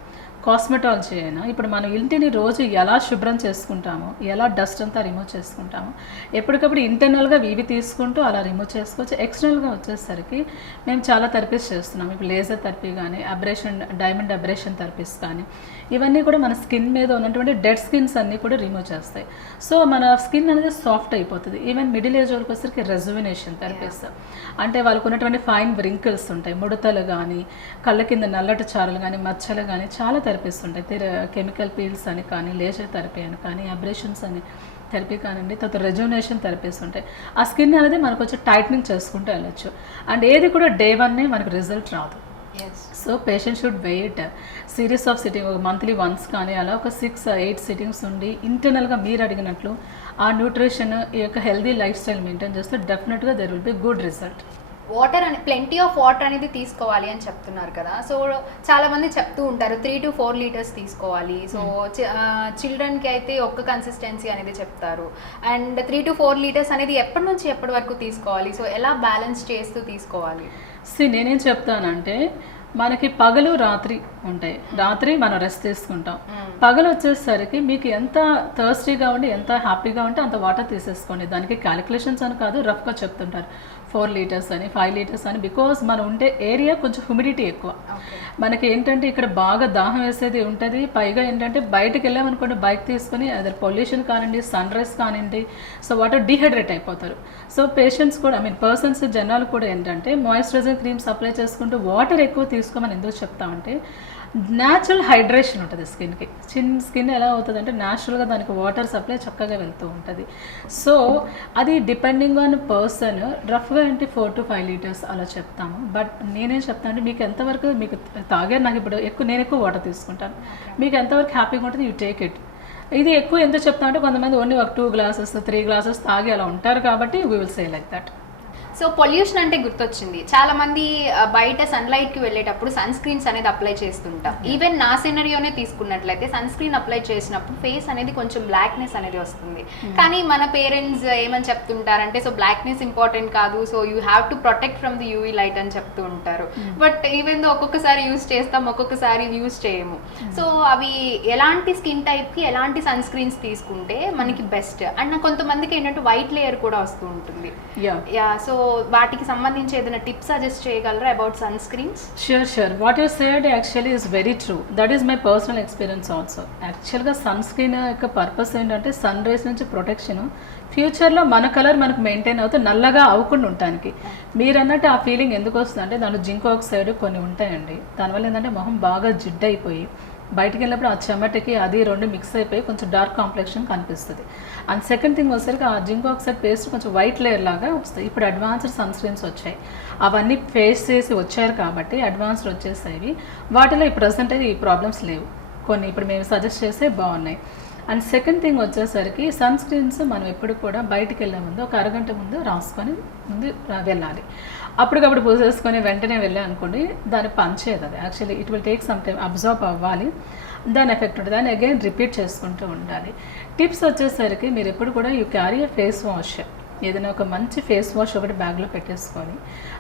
కాస్మెటాలజీ అయినా, ఇప్పుడు మనం ఇంటిని రోజు ఎలా శుభ్రం చేసుకుంటామో, ఎలా డస్ట్ అంతా రిమూవ్ చేసుకుంటామో, ఎప్పటికప్పుడు ఇంటర్నల్గా ఇవి తీసుకుంటూ అలా రిమూవ్ చేసుకోవచ్చు. ఎక్స్టర్నల్గా వచ్చేసరికి మేము చాలా థెరపీస్ చేస్తున్నాం. ఇప్పుడు లేజర్ థెరపీ కానీ, డైమండ్ అబ్రేషన్ థెరపీస్ కానీ, ఇవన్నీ కూడా మన స్కిన్ మీద ఉన్నటువంటి డెడ్ స్కిన్స్ అన్నీ కూడా రిమూవ్ చేస్తాయి. సో మన స్కిన్ అనేది సాఫ్ట్ అయిపోతుంది. ఈవెన్ మిడిల్ ఏజ్ వాళ్ళకి వచ్చేసరికి రెజువినేషన్ థెరపీస్ అంటే వాళ్ళకు ఉన్నటువంటి ఫైన్ వ్రింకిల్స్ ఉంటాయి, ముడతలు కానీ, కళ్ళ కింద నల్లటి చారలు కానీ, మచ్చలు కానీ చాలా థెరపీస్ ఉంటాయి. కెమికల్ పీల్స్ అని కానీ, లేజర్ థెరపీ అని కానీ, అబ్రేషన్స్ అని థెరపీ కానివ్వండి, తర్వాత రెజ్యూనేషన్ థెరపీస్ ఉంటాయి. ఆ స్కిన్ అనేది మనకు వచ్చి టైట్నింగ్ చేసుకుంటూ వెళ్ళొచ్చు. అండ్ ఏది కూడా day 1 మనకు రిజల్ట్ రాదు. So patient should wait series of sitting, ఒక మంత్లీ వన్స్ కానీ అలా ఒక 6-8 సిట్టింగ్స్ ఉండి ఇంటర్నల్గా మీరు అడిగినట్లు ఆ న్యూట్రిషన్, ఈ యొక్క హెల్దీ లైఫ్ స్టైల్ మెయింటైన్ చేస్తే డెఫినెట్గా there will be good result. Water అని ప్లెంటీ ఆఫ్ వాటర్ అనేది తీసుకోవాలి అని చెప్తున్నారు కదా. సో చాలా మంది చెప్తూ ఉంటారు 3 to 4 liters తీసుకోవాలి. సో చిల్డ్రన్కి అయితే ఒక్క కన్సిస్టెన్సీ అనేది చెప్తారు. అండ్ 3 to 4 liters అనేది ఎప్పటి నుంచి ఎప్పటి వరకు తీసుకోవాలి, సో ఎలా బ్యాలెన్స్ చేస్తూ తీసుకోవాలి? నేనేం చెప్తానంటే మనకి పగలు రాత్రి ఉంటాయి. రాత్రి మనం రెస్ట్ తీసుకుంటాం. పగలు వచ్చేసరికి మీకు ఎంత థర్స్టీగా ఉండి ఎంత హ్యాపీగా ఉంటే అంత వాటర్ తీసేసుకోండి. దానికి క్యాలిక్యులేషన్స్ అని కాదు, రఫ్గా చెప్తుంటారు 4 liters అని 5 liters అని. బికాజ్ మనం ఉండే ఏరియా కొంచెం హ్యూమిడిటీ ఎక్కువ. మనకి ఏంటంటే ఇక్కడ బాగా దాహం వేసేది ఉంటుంది. పైగా ఏంటంటే బయటకు వెళ్ళామనుకోండి, బైక్ తీసుకొని అదే పొల్యూషన్ కానివ్వండి, సన్ రైజ్ కానివ్వండి, సో వాటర్ డీహైడ్రేట్ అయిపోతారు. సో పేషెంట్స్ కూడా పర్సన్స్ జనాలు కూడా ఏంటంటే మాయిశ్చరైజర్ క్రీమ్స్ అప్లై చేసుకుంటూ వాటర్ ఎక్కువ తీసుకోమని ఎందుకు చెప్తామంటే న్యాచురల్ హైడ్రేషన్ ఉంటుంది స్కిన్కి. స్కిన్ ఎలా అవుతుంది అంటే న్యాచురల్గా దానికి వాటర్ సప్లై చక్కగా వెళ్తూ ఉంటుంది. సో అది డిపెండింగ్ ఆన్ పర్సన్ రఫ్గా అంటే 4 to 5 liters అలా చెప్తాము. బట్ నేనేం చెప్తాను అంటే మీకు ఎంతవరకు మీకు తాగారు, నాకు ఇప్పుడు నేను ఎక్కువ వాటర్ తీసుకుంటాను, మీకు ఎంతవరకు హ్యాపీగా ఉంటుంది యూ టేక్ ఇట్. ఇది ఎక్కువ ఎందుకు చెప్తా అంటే కొంతమంది ఓన్లీ ఒక 2 గ్లాసెస్ 3 గ్లాసెస్ తాగి అలా ఉంటారు కాబట్టి we will say like that. So pollution అంటే గుర్తొచ్చింది, చాలా మంది బయట సన్లైట్ కి వెళ్ళేటప్పుడు సన్ స్క్రీన్స్ అనేది అప్లై చేస్తుంటాం. ఈవెన్ నా సినరియోనే తీసుకున్నట్లయితే సన్ స్క్రీన్ అప్లై చేసినప్పుడు ఫేస్ అనేది కొంచెం బ్లాక్నెస్ అనేది వస్తుంది. కానీ మన పేరెంట్స్ ఏమని చెప్తుంటారంటే, సో బ్లాక్నెస్ ఇంపార్టెంట్ కాదు, so you have to protect from the UV light అని చెప్తూ ఉంటారు. బట్ ఈవెన్ దో ఒక్కొక్కసారి యూస్ చేస్తాం, ఒక్కొక్కసారి యూస్ చేయము. సో అవి ఎలాంటి స్కిన్ టైప్ కి ఎలాంటి సన్ స్క్రీన్స్ తీసుకుంటే మనకి బెస్ట్? అండ్ కొంతమందికి ఏంటంటే వైట్ లేయర్ కూడా వస్తూ ఉంటుంది. సో వాటికి సంబంధించి ఏదైనా టిప్స్ సజెస్ట్ చేయగలరా about sun screens? Sure what you said actually is very true. That is my personal experience also. యాక్చువల్గా సన్ స్క్రీన్ యొక్క పర్పస్ ఏంటంటే సన్ రేస్ నుంచి ప్రొటెక్షన్, ఫ్యూచర్లో మన కలర్ మనకు మెయింటైన్ అవుతూ నల్లగా అవ్వకుండా ఉండటానికి. మీరు అన్నట్టు ఆ ఫీలింగ్ ఎందుకు వస్తుంది అంటే దాంట్లో జింక్ ఆక్సైడ్ కొన్ని ఉంటాయండి. దానివల్ల ఏంటంటే మొహం బాగా జిడ్డైపోయి బయటికి వెళ్ళినప్పుడు ఆ చెమటకి అది 2 మిక్స్ అయిపోయి కొంచెం డార్క్ కాంప్లెక్షన్ కనిపిస్తుంది. అండ్ సెకండ్ థింగ్ వచ్చేసరికి ఆ జింక్ ఆక్సైడ్ పేస్ట్ కొంచెం వైట్ లేయర్ లాగా వస్తాయి. ఇప్పుడు అడ్వాన్స్డ్ సన్ స్క్రీన్స్ వచ్చాయి, అవన్నీ ఫేస్ చేసి వచ్చారు కాబట్టి అడ్వాన్స్డ్ వచ్చేసాయి. వాటిలో ఈ ప్రజెంట్ అయితే ఈ ప్రాబ్లమ్స్ లేవు. కొన్ని ఇప్పుడు మేము సజెస్ట్ చేస్తే బాగున్నాయి. అండ్ సెకండ్ థింగ్ వచ్చేసరికి సన్ స్క్రీన్స్ మనం ఎప్పుడు కూడా బయటికి వెళ్ళే ముందు ఒక అరగంట ముందు రాసుకొని ముందు వెళ్ళాలి. అప్పటికప్పుడు పూసేసుకొని వెంటనే వెళ్ళాం అనుకోండి, దాన్ని పనిచేయదు. అది actually it will take some time observe అవ్వాలి, దాని ఎఫెక్ట్ ఉంటుంది. దాన్ని అగైన్ రిపీట్ చేసుకుంటూ ఉండాలి. టిప్స్ వచ్చేసరికి మీరు ఎప్పుడు కూడా you carry a face wash, ఏదైనా ఒక మంచి ఫేస్ వాష్ ఒకటి బ్యాగ్లో పెట్టేసుకొని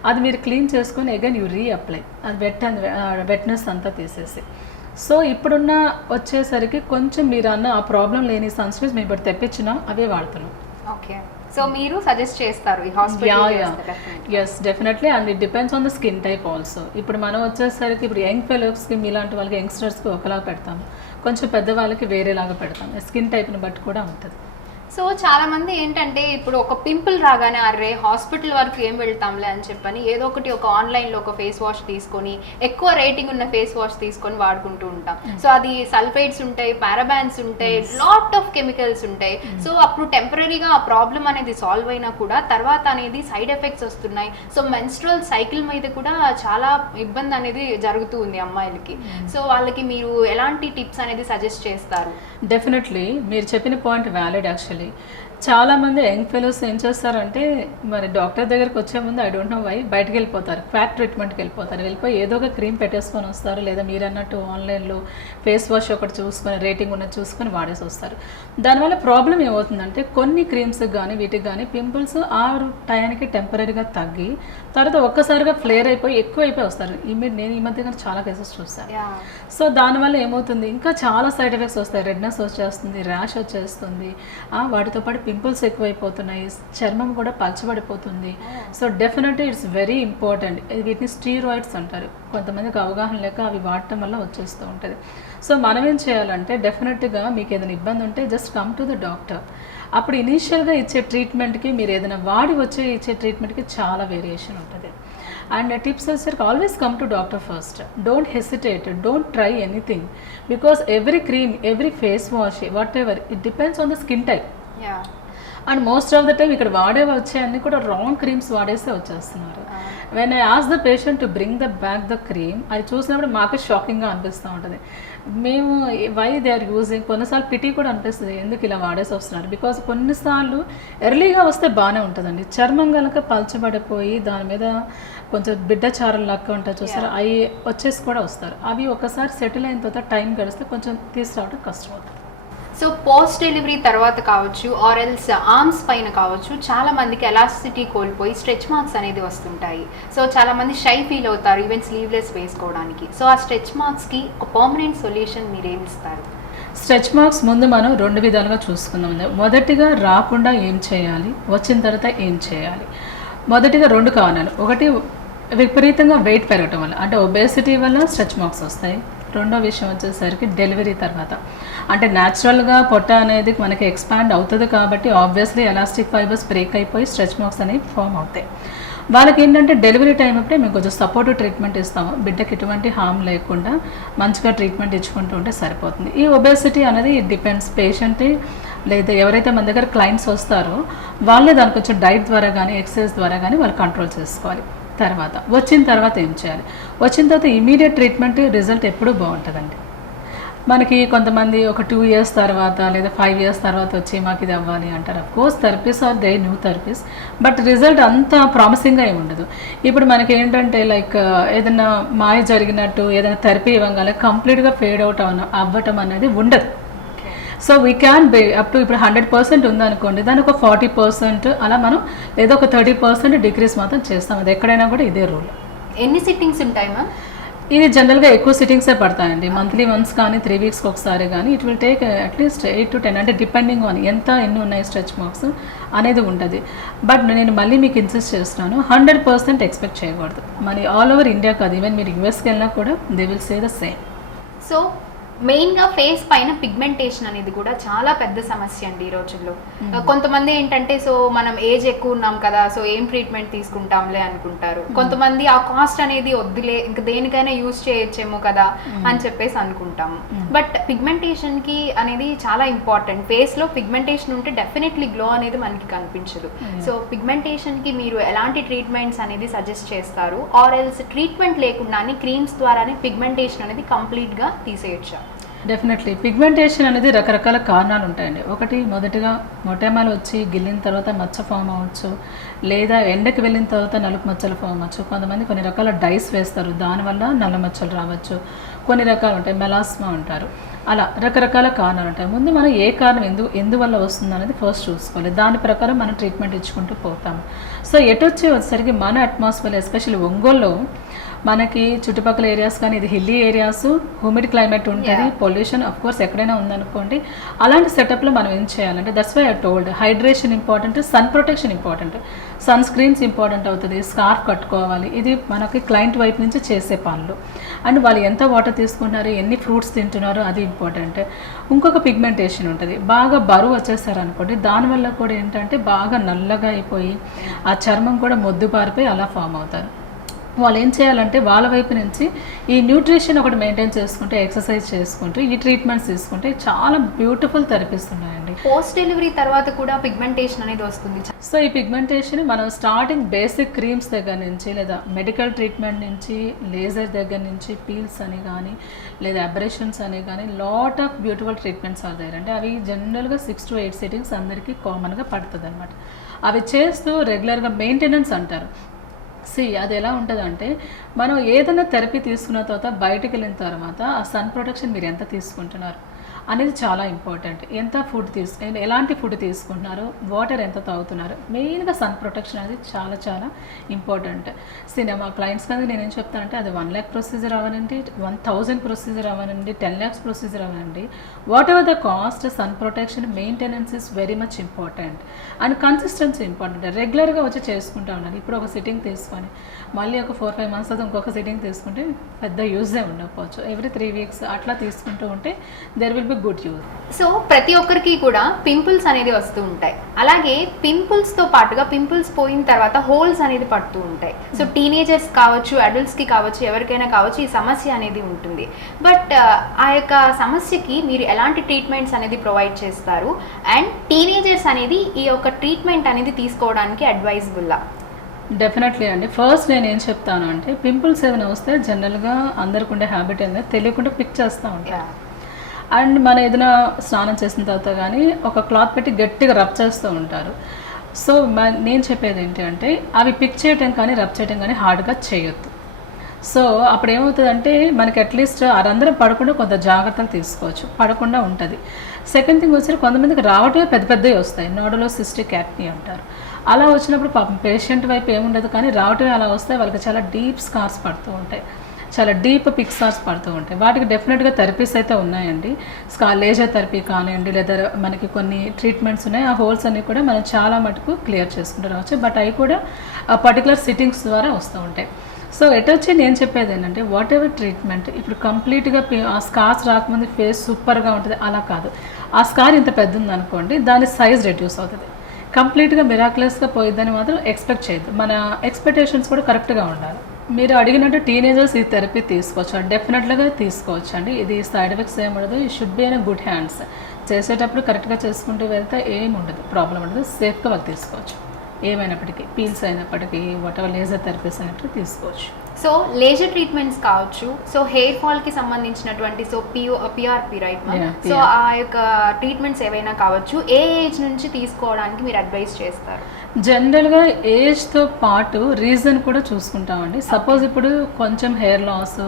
అది మీరు క్లీన్ చేసుకొని అగైన్ యూ రీఅప్లై, అది వెట్నెస్ అంతా తీసేసి. సో ఇప్పుడున్న వచ్చేసరికి కొంచెం మీరు అన్న ఆ ప్రాబ్లం లేని సన్ స్క్రీన్స్ మేము ఇప్పుడు తెప్పించినా అవే వాడుతున్నాం. ఓకే, సో మీరు సజెస్ట్ చేస్తారు ఈ hospital? Yes definitely. And it depends on the skin type also. ఇప్పుడు మనం వచ్చేసరికి ఇప్పుడు యంగ్ ఫెలోస్కి మీలాంటి వాళ్ళకి యంగ్స్టర్స్కి ఒకలాగా పెడతాము, కొంచెం పెద్దవాళ్ళకి వేరేలాగా పెడతాం. స్కిన్ టైప్ని బట్టి కూడా ఉంటుంది. సో చాలా మంది ఏంటంటే ఇప్పుడు ఒక పింపుల్ రాగానే అరే హాస్పిటల్ వరకు ఏం వెళ్తాంలే అని చెప్పని ఏదో ఒకటి ఒక ఆన్లైన్లో ఒక ఫేస్ వాష్ తీసుకొని ఎక్కువ రేటింగ్ ఉన్న ఫేస్ వాష్ తీసుకొని వాడుకుంటూ ఉంటాం. సో అది సల్ఫైడ్స్ ఉంటాయి, పారాబాన్స్ ఉంటాయి, లాట్ ఆఫ్ కెమికల్స్ ఉంటాయి. సో అప్పుడు టెంపరీగా ఆ ప్రాబ్లం అనేది సాల్వ్ అయినా కూడా తర్వాత అనేది సైడ్ ఎఫెక్ట్స్ వస్తున్నాయి. సో మెన్స్ట్రువల్ సైకిల్ మీద కూడా చాలా ఇబ్బంది అనేది జరుగుతూ ఉంది అమ్మాయిలకి. సో వాళ్ళకి మీరు ఎలాంటి టిప్స్ అనేది సజెస్ట్ చేస్తారు? డెఫినెట్లీ మీరు చెప్పిన పాయింట్ వ్యాలిడ్. యాక్చువల్లీ చాలామంది యంగ్ ఫెలోస్ ఏం చేస్తారంటే మరి డాక్టర్ దగ్గరికి వచ్చే ముందు ఐ డోంట్ నో వై బయటకు వెళ్ళిపోతారు, క్వాక్ ట్రీట్మెంట్కి వెళ్ళిపోయి ఏదో ఒక క్రీమ్ పెట్టేసుకొని వస్తారు, లేదా మీరు అన్నట్టు ఆన్లైన్లో ఫేస్ వాష్ ఒకటి చూసుకొని రేటింగ్ ఉన్నది చూసుకొని వాడేసి వస్తారు. దానివల్ల ప్రాబ్లం ఏమవుతుందంటే కొన్ని క్రీమ్స్కి కానీ వీటికి కానీ పింపుల్స్ ఆ టైంకి టెంపరీగా తగ్గి తర్వాత ఒక్కసారిగా ఫ్లేర్ అయిపోయి ఎక్కువైపోయి వస్తారు. నేను ఈ మధ్య చాలా కేసెస్ చూస్తాను. సో దానివల్ల ఏమవుతుంది ఇంకా చాలా సైడ్ ఎఫెక్ట్స్ వస్తాయి. రెడ్నెస్ వచ్చేస్తుంది, ర్యాష్ వచ్చేస్తుంది, వాటితో పాటు పింపుల్స్ ఎక్కువైపోతున్నాయి, చర్మం కూడా పలచబడిపోతుంది. So definitely it's very important. వీటిని స్టీరాయిడ్స్ అంటారు. కొంతమందికి అవగాహన లేక అవి వాడటం వల్ల వచ్చేస్తూ ఉంటుంది. సో మనం ఏం చేయాలంటే డెఫినెట్గా మీకు ఏదైనా ఇబ్బంది ఉంటే just come to the doctor. అప్పుడు ఇనీషియల్గా ఇచ్చే ట్రీట్మెంట్కి మీరు ఏదైనా వాడి ఇచ్చే ట్రీట్మెంట్కి చాలా వేరియేషన్ ఉంటుంది. అండ్ టిప్స్ వచ్చేసరికి always come to doctor first. Don't hesitate, don't try anything, because every cream, every face wash, whatever, it depends on the skin type. And most of the time ఇక్కడ వచ్చేవన్నీ కూడా wrong creams వాడేస్తే వచ్చేస్తున్నారు. When I ask the patient to bring the cream, అది చూసినప్పుడు మాకు షాకింగ్గా అనిపిస్తూ ఉంటుంది. మేము వై దే ఆర్ యూజింగ్, కొన్నిసార్లు పిటీ కూడా అనిపిస్తుంది ఎందుకు ఇలా వాడేసి వస్తున్నారు. బికాస్ కొన్నిసార్లు ఎర్లీగా వస్తే బాగానే ఉంటుందండి, చర్మం కనుక పలచబడిపోయి దాని మీద కొంచెం బిడ్డ చారలు లాగా ఉంటాయి చూస్తారు, అవి వచ్చేసి కూడా వస్తారు. అవి ఒకసారి సెటిల్ అయిన తర్వాత టైం గడిస్తే కొంచెం తీసుకురావడం కష్టం అవుతుంది. సో పోస్ట్ డెలివరీ తర్వాత కావచ్చు ఆర్ ఎల్స్ ఆర్మ్స్ పైన కావచ్చు చాలా మందికి ఎలాస్టిసిటీ కోల్పోయి స్ట్రెచ్ మార్క్స్ అనేది వస్తుంటాయి. సో చాలా మంది షై ఫీల్ అవుతారు ఈవెన్ స్లీవ్లెస్ వేసుకోవడానికి. సో ఆ స్ట్రెచ్ మార్క్స్కి ఒక పర్మనెంట్ సొల్యూషన్ మీరు ఏమి ఇస్తారు? స్ట్రెచ్ మార్క్స్ ముందు మనం 2 విధాలుగా చూసుకుందాం. మొదటిగా రాకుండా ఏం చేయాలి, వచ్చిన తర్వాత ఏం చేయాలి. మొదటిగా 2 కారణాలు. ఒకటి విపరీతంగా వెయిట్ పెరగటం వల్ల, అంటే ఒబేసిటీ వల్ల స్ట్రెచ్ మార్క్స్ వస్తాయి. రెండో విషయం వచ్చేసరికి డెలివరీ తర్వాత, అంటే న్యాచురల్గా పొట్ట అనేది మనకి ఎక్స్పాండ్ అవుతుంది కాబట్టి ఆబ్వియస్లీ ఎలాస్టిక్ ఫైబర్స్ బ్రేక్ అయిపోయి స్ట్రెచ్ మార్క్స్ అనేవి ఫామ్ అవుతాయి. వాళ్ళకి ఏంటంటే డెలివరీ టైం అప్పుడే మేము కొంచెం సపోర్టివ్ ట్రీట్మెంట్ ఇస్తాము, బిడ్డకి ఎటువంటి హామ్ లేకుండా మంచిగా ట్రీట్మెంట్ ఇచ్చుకుంటూ ఉంటే సరిపోతుంది. ఈ ఒబేసిటీ అనేది డిపెండ్స్ పేషెంట్, లేదా ఎవరైతే మన దగ్గర క్లయింట్స్ వస్తారో వాళ్ళే దానికి కొంచెం డైట్ ద్వారా కానీ ఎక్సర్సైజ్ ద్వారా కానీ వాళ్ళు కంట్రోల్ చేసుకోవాలి. వచ్చిన తర్వాత ఏం చేయాలి? వచ్చిన తర్వాత ఇమీడియట్ ట్రీట్మెంట్ రిజల్ట్ ఎప్పుడూ బాగుంటుందండి. మనకి కొంతమంది ఒక 2 years తర్వాత లేదా 5 years తర్వాత వచ్చి మాకు ఇది అవ్వాలి అంటారు. Of course therapies are they new therapies, but result అంత ప్రామిసింగ్గా ఏమి ఉండదు. ఇప్పుడు మనకి ఏంటంటే లైక్ ఏదైనా మాయ జరిగినట్టు ఏదైనా థెరపీ ఇవ్వగానే కంప్లీట్గా ఫేడ్ అవుట్ అవ్వటం అనేది ఉండదు. So we can be up to ఇప్పుడు 100% ఉందనుకోండి, దాని ఒక 40% అలా మనం లేదా ఒక 30% డిక్రీస్ మాత్రం చేస్తాం. అది ఎక్కడైనా కూడా ఇదే రూల్. ఎన్ని సిట్టింగ్స్ ఉంటాయి మ్యామ్? ఇది జనరల్గా ఎక్కువ సిట్టింగ్సే పడతాయండి. మంత్లీ వన్స్ కానీ 3 weeksకి ఒకసారి కానీ. It will take at least 8 to 10, అంటే డిపెండింగ్ ఆన్ ఎన్ని ఉన్నాయి స్ట్రెచ్ మార్క్స్ అనేది ఉంటుంది. బట్ నేను మళ్ళీ మీకు ఇన్సిస్ట్ చేస్తున్నాను, 100% ఎక్స్పెక్ట్ చేయకూడదు. మరి ఆల్ ఓవర్ ఇండియా కాదు, ఈవెన్ మీరు యూఎస్కి వెళ్ళినా కూడా they will say the same. So మెయిన్గా ఫేస్ పైన పిగ్మెంటేషన్ అనేది కూడా చాలా పెద్ద సమస్య అండి ఈ రోజుల్లో. కొంతమంది ఏంటంటే సో మనం ఏజ్ ఎక్కువ ఉన్నాం కదా, సో ఏం ట్రీట్మెంట్ తీసుకుంటాంలే అనుకుంటారు. కొంతమంది ఆ కాస్ట్ అనేది వద్దులే, ఇంకా దేనికైనా యూజ్ చేయొచ్చేమో కదా అని చెప్పేసి అనుకుంటాము. బట్ పిగ్మెంటేషన్కి అనేది చాలా ఇంపార్టెంట్. ఫేస్లో పిగ్మెంటేషన్ ఉంటే డెఫినెట్లీ గ్లో అనేది మనకి కనిపించదు. సో పిగ్మెంటేషన్కి మీరు ఎలాంటి ట్రీట్మెంట్స్ అనేది సజెస్ట్ చేస్తారు, ఆర్ ఎల్స్ ట్రీట్మెంట్ లేకుండానే క్రీమ్స్ ద్వారానే పిగ్మెంటేషన్ అనేది కంప్లీట్గా తీసేయొచ్చా? డెఫినెట్లీ పిగ్మెంటేషన్ అనేది రకరకాల కారణాలు ఉంటాయండి. మొదటిగా మొటిమలు వచ్చి గిల్లిన తర్వాత మచ్చ ఫామ్ అవ్వచ్చు, లేదా ఎండకి వెళ్ళిన తర్వాత నలుపు మచ్చలు ఫామ్ అవ్వచ్చు. కొంతమంది కొన్ని రకాల డైస్ వేస్తారు, దానివల్ల నల్ల మచ్చలు రావచ్చు. కొన్ని రకాలు ఉంటాయి, మెలాస్మా అంటారు. అలా రకరకాల కారణాలు ఉంటాయి. ముందు మనం ఏ కారణం ఎందువల్ల వస్తుంది అనేది ఫస్ట్ చూసుకోవాలి. దాని ప్రకారం మనం ట్రీట్మెంట్ ఇచ్చుకుంటూ పోతాము. సో వచ్చేసరికి మన అట్మాస్ఫియర్, ఎస్పెషల్లీ ఒంగోలులో మనకి చుట్టుపక్కల ఏరియాస్ కానీ, ఇది హిల్లీ ఏరియాస్, హ్యూమిడ్ క్లైమేట్ ఉంటుంది, పొల్యూషన్ అఫ్ కోర్స్ ఎక్కడైనా ఉందనుకోండి. అలాంటి సెటప్లో మనం ఏం చేయాలంటే, that's why I told hydration important, sun protection important, sun screens important అవుతుంది, స్కార్ఫ్ కట్టుకోవాలి. ఇది మనకి క్లయింట్ వైపు నుంచి చేసే పనులు. అండ్ వాళ్ళు ఎంత వాటర్ తీసుకుంటున్నారు, ఎన్ని ఫ్రూట్స్ తింటున్నారు, అది ఇంపార్టెంట్. ఇంకొక పిగ్మెంటేషన్ ఉంటుంది, బాగా బరువు వచ్చేసారనుకోండి, దానివల్ల కూడా ఏంటంటే బాగా నల్లగా అయిపోయి ఆ చర్మం కూడా మొద్దుబారిపోయి అలా ఫామ్ అవుతారు. వాళ్ళు ఏం చేయాలంటే వాళ్ళ వైపు నుంచి ఈ న్యూట్రిషన్ ఒకటి మెయింటైన్ చేసుకుంటే, ఎక్సర్సైజ్ చేసుకుంటూ ఈ ట్రీట్మెంట్స్ తీసుకుంటే చాలా బ్యూటిఫుల్ థెరపీస్ ఉన్నాయండి. పోస్ట్ డెలివరీ తర్వాత కూడా పిగ్మెంటేషన్ అనేది వస్తుంది. సో ఈ పిగ్మెంటేషన్ మనం స్టార్టింగ్ బేసిక్ క్రీమ్స్ దగ్గర నుంచి, లేదా మెడికల్ ట్రీట్మెంట్ నుంచి, లేజర్ దగ్గర నుంచి, పీల్స్ అని కానీ, లేదా అబ్రేషన్స్ అని కానీ, lot of beautiful treatments are there. అంటే అవి జనరల్గా 6 to 8 సిట్టింగ్స్ అందరికీ కామన్గా పడుతుంది అనమాట. అవి చేస్తూ రెగ్యులర్గా మెయింటెనెన్స్ అంటారు. అది ఎలా ఉంటుందంటే, మనం ఏదైనా థెరపీ తీసుకున్న తర్వాత బయటకు వెళ్ళిన తర్వాత ఆ సన్ ప్రొటెక్షన్ మీరు ఎంత తీసుకుంటున్నారు అనేది చాలా ఇంపార్టెంట్. ఎలాంటి ఫుడ్ తీసుకుంటున్నారు, వాటర్ ఎంత తాగుతున్నారు, మెయిన్గా సన్ ప్రొటెక్షన్ అనేది చాలా చాలా ఇంపార్టెంట్. మా క్లయింట్స్ కానీ నేనేం చెప్తానంటే, అది 1 lakh ప్రొసీజర్ అవ్వనండి, 1000 ప్రొసీజర్ అవ్వనండి, 10 lakhs ప్రొసీజర్ అవ్వనండి, whatever the cost, sun protection maintenance is very much important. And consistency important. రెగ్యులర్గా వచ్చి చేసుకుంటా ఉన్నాను. ఇప్పుడు ఒక సిట్టింగ్ తీసుకొని మళ్ళీ ఒక 4-5 months తర్వాత ఇంకొక సిట్టింగ్ తీసుకుంటే పెద్ద యూజే ఉండకపోవచ్చు. ఎవ్రీ 3 weeks అట్లా తీసుకుంటూ ఉంటే there will be good use. So ప్రతి ఒక్కరికి కూడా పింపుల్స్ అనేది వస్తూ ఉంటాయి. అలాగే పింపుల్స్తో పాటుగా పింపుల్స్ పోయిన తర్వాత హోల్స్ అనేది పడుతూ ఉంటాయి. సో టీనేజర్స్ కావచ్చు, అడల్ట్స్కి కావచ్చు, ఎవరికైనా కావచ్చు ఈ సమస్య అనేది ఉంటుంది. బట్ ఆ యొక్క సమస్యకి మీరు ఎలాంటి ట్రీట్మెంట్స్ అనేది ప్రొవైడ్ చేస్తారు, అండ్ టీనేజర్స్ అనేది ఈ యొక్క ట్రీట్మెంట్ అనేది తీసుకోవడానికి అడ్వైజబుల్లా? డెఫినెట్లీ అండి. ఫస్ట్ నేను ఏం చెప్తాను అంటే, పింపుల్స్ ఏదైనా వస్తే జనరల్గా అందరికి ఉండే హ్యాబిట్ ఏంటంటే తెలియకుండా పిక్ చేస్తూ ఉంటాం. అండ్ మనం ఏదైనా స్నానం చేసిన తర్వాత కానీ ఒక క్లాత్ పెట్టి గట్టిగా రబ్ చేస్తూ ఉంటారు. సో నేను చెప్పేది ఏంటి అంటే, అవి పిక్ చేయటం కానీ రబ్ చేయటం కానీ హార్డ్గా చేయొద్దు. సో అప్పుడు ఏమవుతుందంటే, మనకి అట్లీస్ట్ అరందరం పడకుండా కొంత జాగ్రత్తలు తీసుకోవచ్చు, పడకుండా ఉంటుంది. సెకండ్ థింగ్ వచ్చి కొంతమందికి రావటమే పెద్ద పెద్దవి వస్తాయి, నోడలో సిస్టిక్ యాక్ని అంటారు. అలా వచ్చినప్పుడు పాపం పేషెంట్ వైపు ఏముండదు, కానీ రావటమే అలా వస్తే వాళ్ళకి చాలా డీప్ స్కార్స్ పడుతూ ఉంటాయి, చాలా డీప్ పిక్ స్కార్స్ పడుతూ ఉంటాయి. వాటికి డెఫినెట్గా థెరపీస్ అయితే ఉన్నాయండి. లేజర్ థెరపీ కానివ్వండి, లేదా మనకి కొన్ని ట్రీట్మెంట్స్ ఉన్నాయి. ఆ హోల్స్ అన్నీ కూడా మనం చాలా మటుకు క్లియర్ చేసుకుంటూ రావచ్చు. బట్ అవి కూడా పర్టికులర్ సిట్టింగ్స్ ద్వారా వస్తూ ఉంటాయి. సో వచ్చి నేను చెప్పేది ఏంటంటే, వాట్ ఎవర్ ట్రీట్మెంట్ ఇప్పుడు కంప్లీట్గా ఆ స్కార్స్ రాకముందు ఫేస్ సూపర్గా ఉంటుంది అలా కాదు. ఆ స్కార్ ఇంత పెద్ద ఉందనుకోండి, దాని సైజ్ రెడ్యూస్ అవుతుంది. కంప్లీట్గా మిరాక్యులస్గా పోయిద్దని మాత్రం ఎక్స్పెక్ట్ చేయొద్దు. మన ఎక్స్పెక్టేషన్స్ కూడా కరెక్ట్గా ఉండాలి. మీరు అడిగినట్టు టీనేజర్స్ ఈ థెరపీ తీసుకోవచ్చు, డెఫినెట్గా తీసుకోవచ్చు అండి. ఇది సైడ్ ఎఫెక్ట్స్ ఏముండదు. ఈ should be in good hands. చేసేటప్పుడు కరెక్ట్గా చేసుకుంటూ వెళ్తే ఏమి ఉండదు, ప్రాబ్లం ఉండదు. సేఫ్గా వాళ్ళు తీసుకోవచ్చు. ఏమైనప్పటికీ పీల్స్ అయినప్పటికీ, వాట్ ఎవర్ లేజర్ థెరపీస్ అయినప్పటికీ తీసుకోవచ్చు. సో లేజర్ ట్రీట్మెంట్స్ కావచ్చు, సో హెయిర్ ఫాల్కి సంబంధించినటువంటి so PRP right ma'am, Yeah, so ఆ యొక్క ట్రీట్మెంట్స్ ఏవైనా కావచ్చు, ఏ ఏజ్ నుంచి తీసుకోవడానికి మీరు అడ్వైస్ చేస్తారు? జనరల్గా ఏజ్తో పాటు రీజన్ కూడా చూసుకుంటామండి. సపోజ్ ఇప్పుడు కొంచెం హెయిర్ లాస్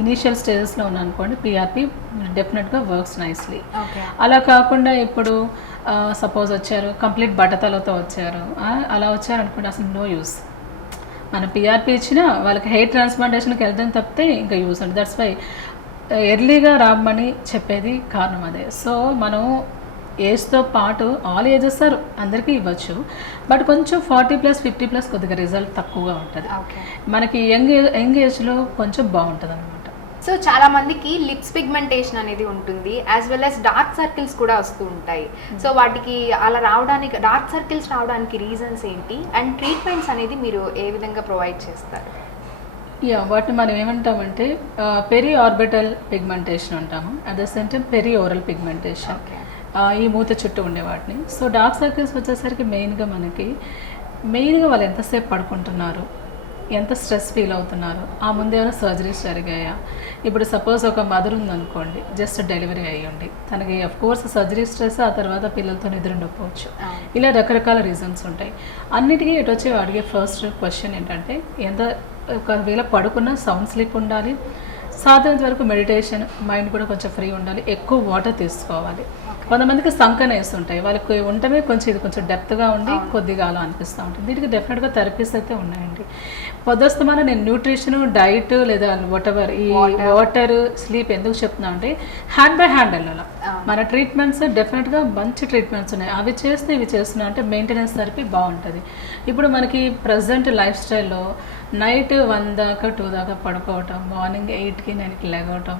ఇనీషియల్ స్టేజెస్లో ఉన్నానుకోండి, పిఆర్పి డెఫినెట్గా వర్క్స్ నైస్లీ. ఓకే. అలా కాకుండా ఇప్పుడు సపోజ్ వచ్చారు కంప్లీట్ బట్టతలతో వచ్చారు, అలా వచ్చారు అనుకోండి, అసలు నో యూస్. మన పిఆర్పి ఇచ్చినా వాళ్ళకి హెయిర్ ట్రాన్స్ప్లాంటేషన్కి వెళ్తాం తప్పితే ఇంకా యూస్ ఉంటుంది. దట్స్ వై ఎర్లీగా రామని చెప్పేది కారణం అదే. సో మనం ఏజ్తో పాటు ఆల్ ఏజెస్ ఆర్ అందరికీ ఇవ్వచ్చు, బట్ కొంచెం 40+, 50+ కొద్దిగా రిజల్ట్ తక్కువగా ఉంటుంది. ఓకే. మనకి యంగ్ ఏజ్లో కొంచెం బాగుంటుంది అనమాట. సో చాలా మందికి లిప్స్ పిగ్మెంటేషన్ అనేది ఉంటుంది, as well as dark circles కూడా వస్తూ ఉంటాయి. సో వాటికి అలా రావడానికి, డార్క్ సర్కిల్స్ రావడానికి రీజన్స్ ఏంటి, అండ్ ట్రీట్మెంట్స్ అనేది మీరు ఏ విధంగా ప్రొవైడ్ చేస్తారు? వాటిని మనం ఏమంటామంటే పెరి ఆర్బిటల్ పిగ్మెంటేషన్ అంటాము, at the same time peri oral pigmentation, okay. ఈ మూత చుట్టూ ఉండే వాటిని. సో డార్క్ సర్కిల్స్ వచ్చేసరికి మెయిన్గా వాళ్ళు ఎంతసేపు పడుకుంటున్నారు, ఎంత స్ట్రెస్ ఫీల్ అవుతున్నారు, ఆ ముందు ఏమైనా సర్జరీస్ జరిగాయా. ఇప్పుడు సపోజ్ ఒక మదర్ ఉందనుకోండి, జస్ట్ డెలివరీ అయ్యండి, తనకి అఫ్ కోర్స్ సర్జరీ స్ట్రెస్, ఆ తర్వాత పిల్లలతో నిద్ర ఉండకపోవచ్చు, ఇలా రకరకాల రీజన్స్ ఉంటాయి. అన్నిటికీ ఎటు వచ్చి అడిగే ఫస్ట్ క్వశ్చన్ ఏంటంటే, ఒకవేళ పడుకున్న సౌండ్ స్లీప్ ఉండాలి, సాధ్యమైనంత వరకు మెడిటేషన్, మైండ్ కూడా కొంచెం ఫ్రీ ఉండాలి, ఎక్కువ వాటర్ తీసుకోవాలి. కొంతమందికి సంకన వేస్తుంటాయి, వాళ్ళకి ఉండటమే కొంచెం ఇది కొంచెం డెప్త్గా ఉండి కొద్దిగా అలా అనిపిస్తూ ఉంటుంది. దీనికి డెఫినెట్గా థెరపీస్ అయితే ఉన్నాయండి. పొద్దుస్తమాన నేను న్యూట్రిషన్, డైట్ లేదా వాటెవర్, ఈ వాటర్, స్లీప్ ఎందుకు చెప్తున్నా అంటే హ్యాండ్ బై హ్యాండ్ వెళ్ళాలి. మన ట్రీట్మెంట్స్ డెఫినెట్గా మంచి ట్రీట్మెంట్స్ ఉన్నాయి, అవి చేస్తే ఇవి చేస్తున్నా అంటే మెయింటెనెన్స్ థెరపీ బాగుంటుంది. ఇప్పుడు మనకి ప్రజెంట్ లైఫ్ స్టైల్లో నైట్ 1 దాకా 2 దాకా పడుకోవటం, మార్నింగ్ 8కి 9కి లెగవటం,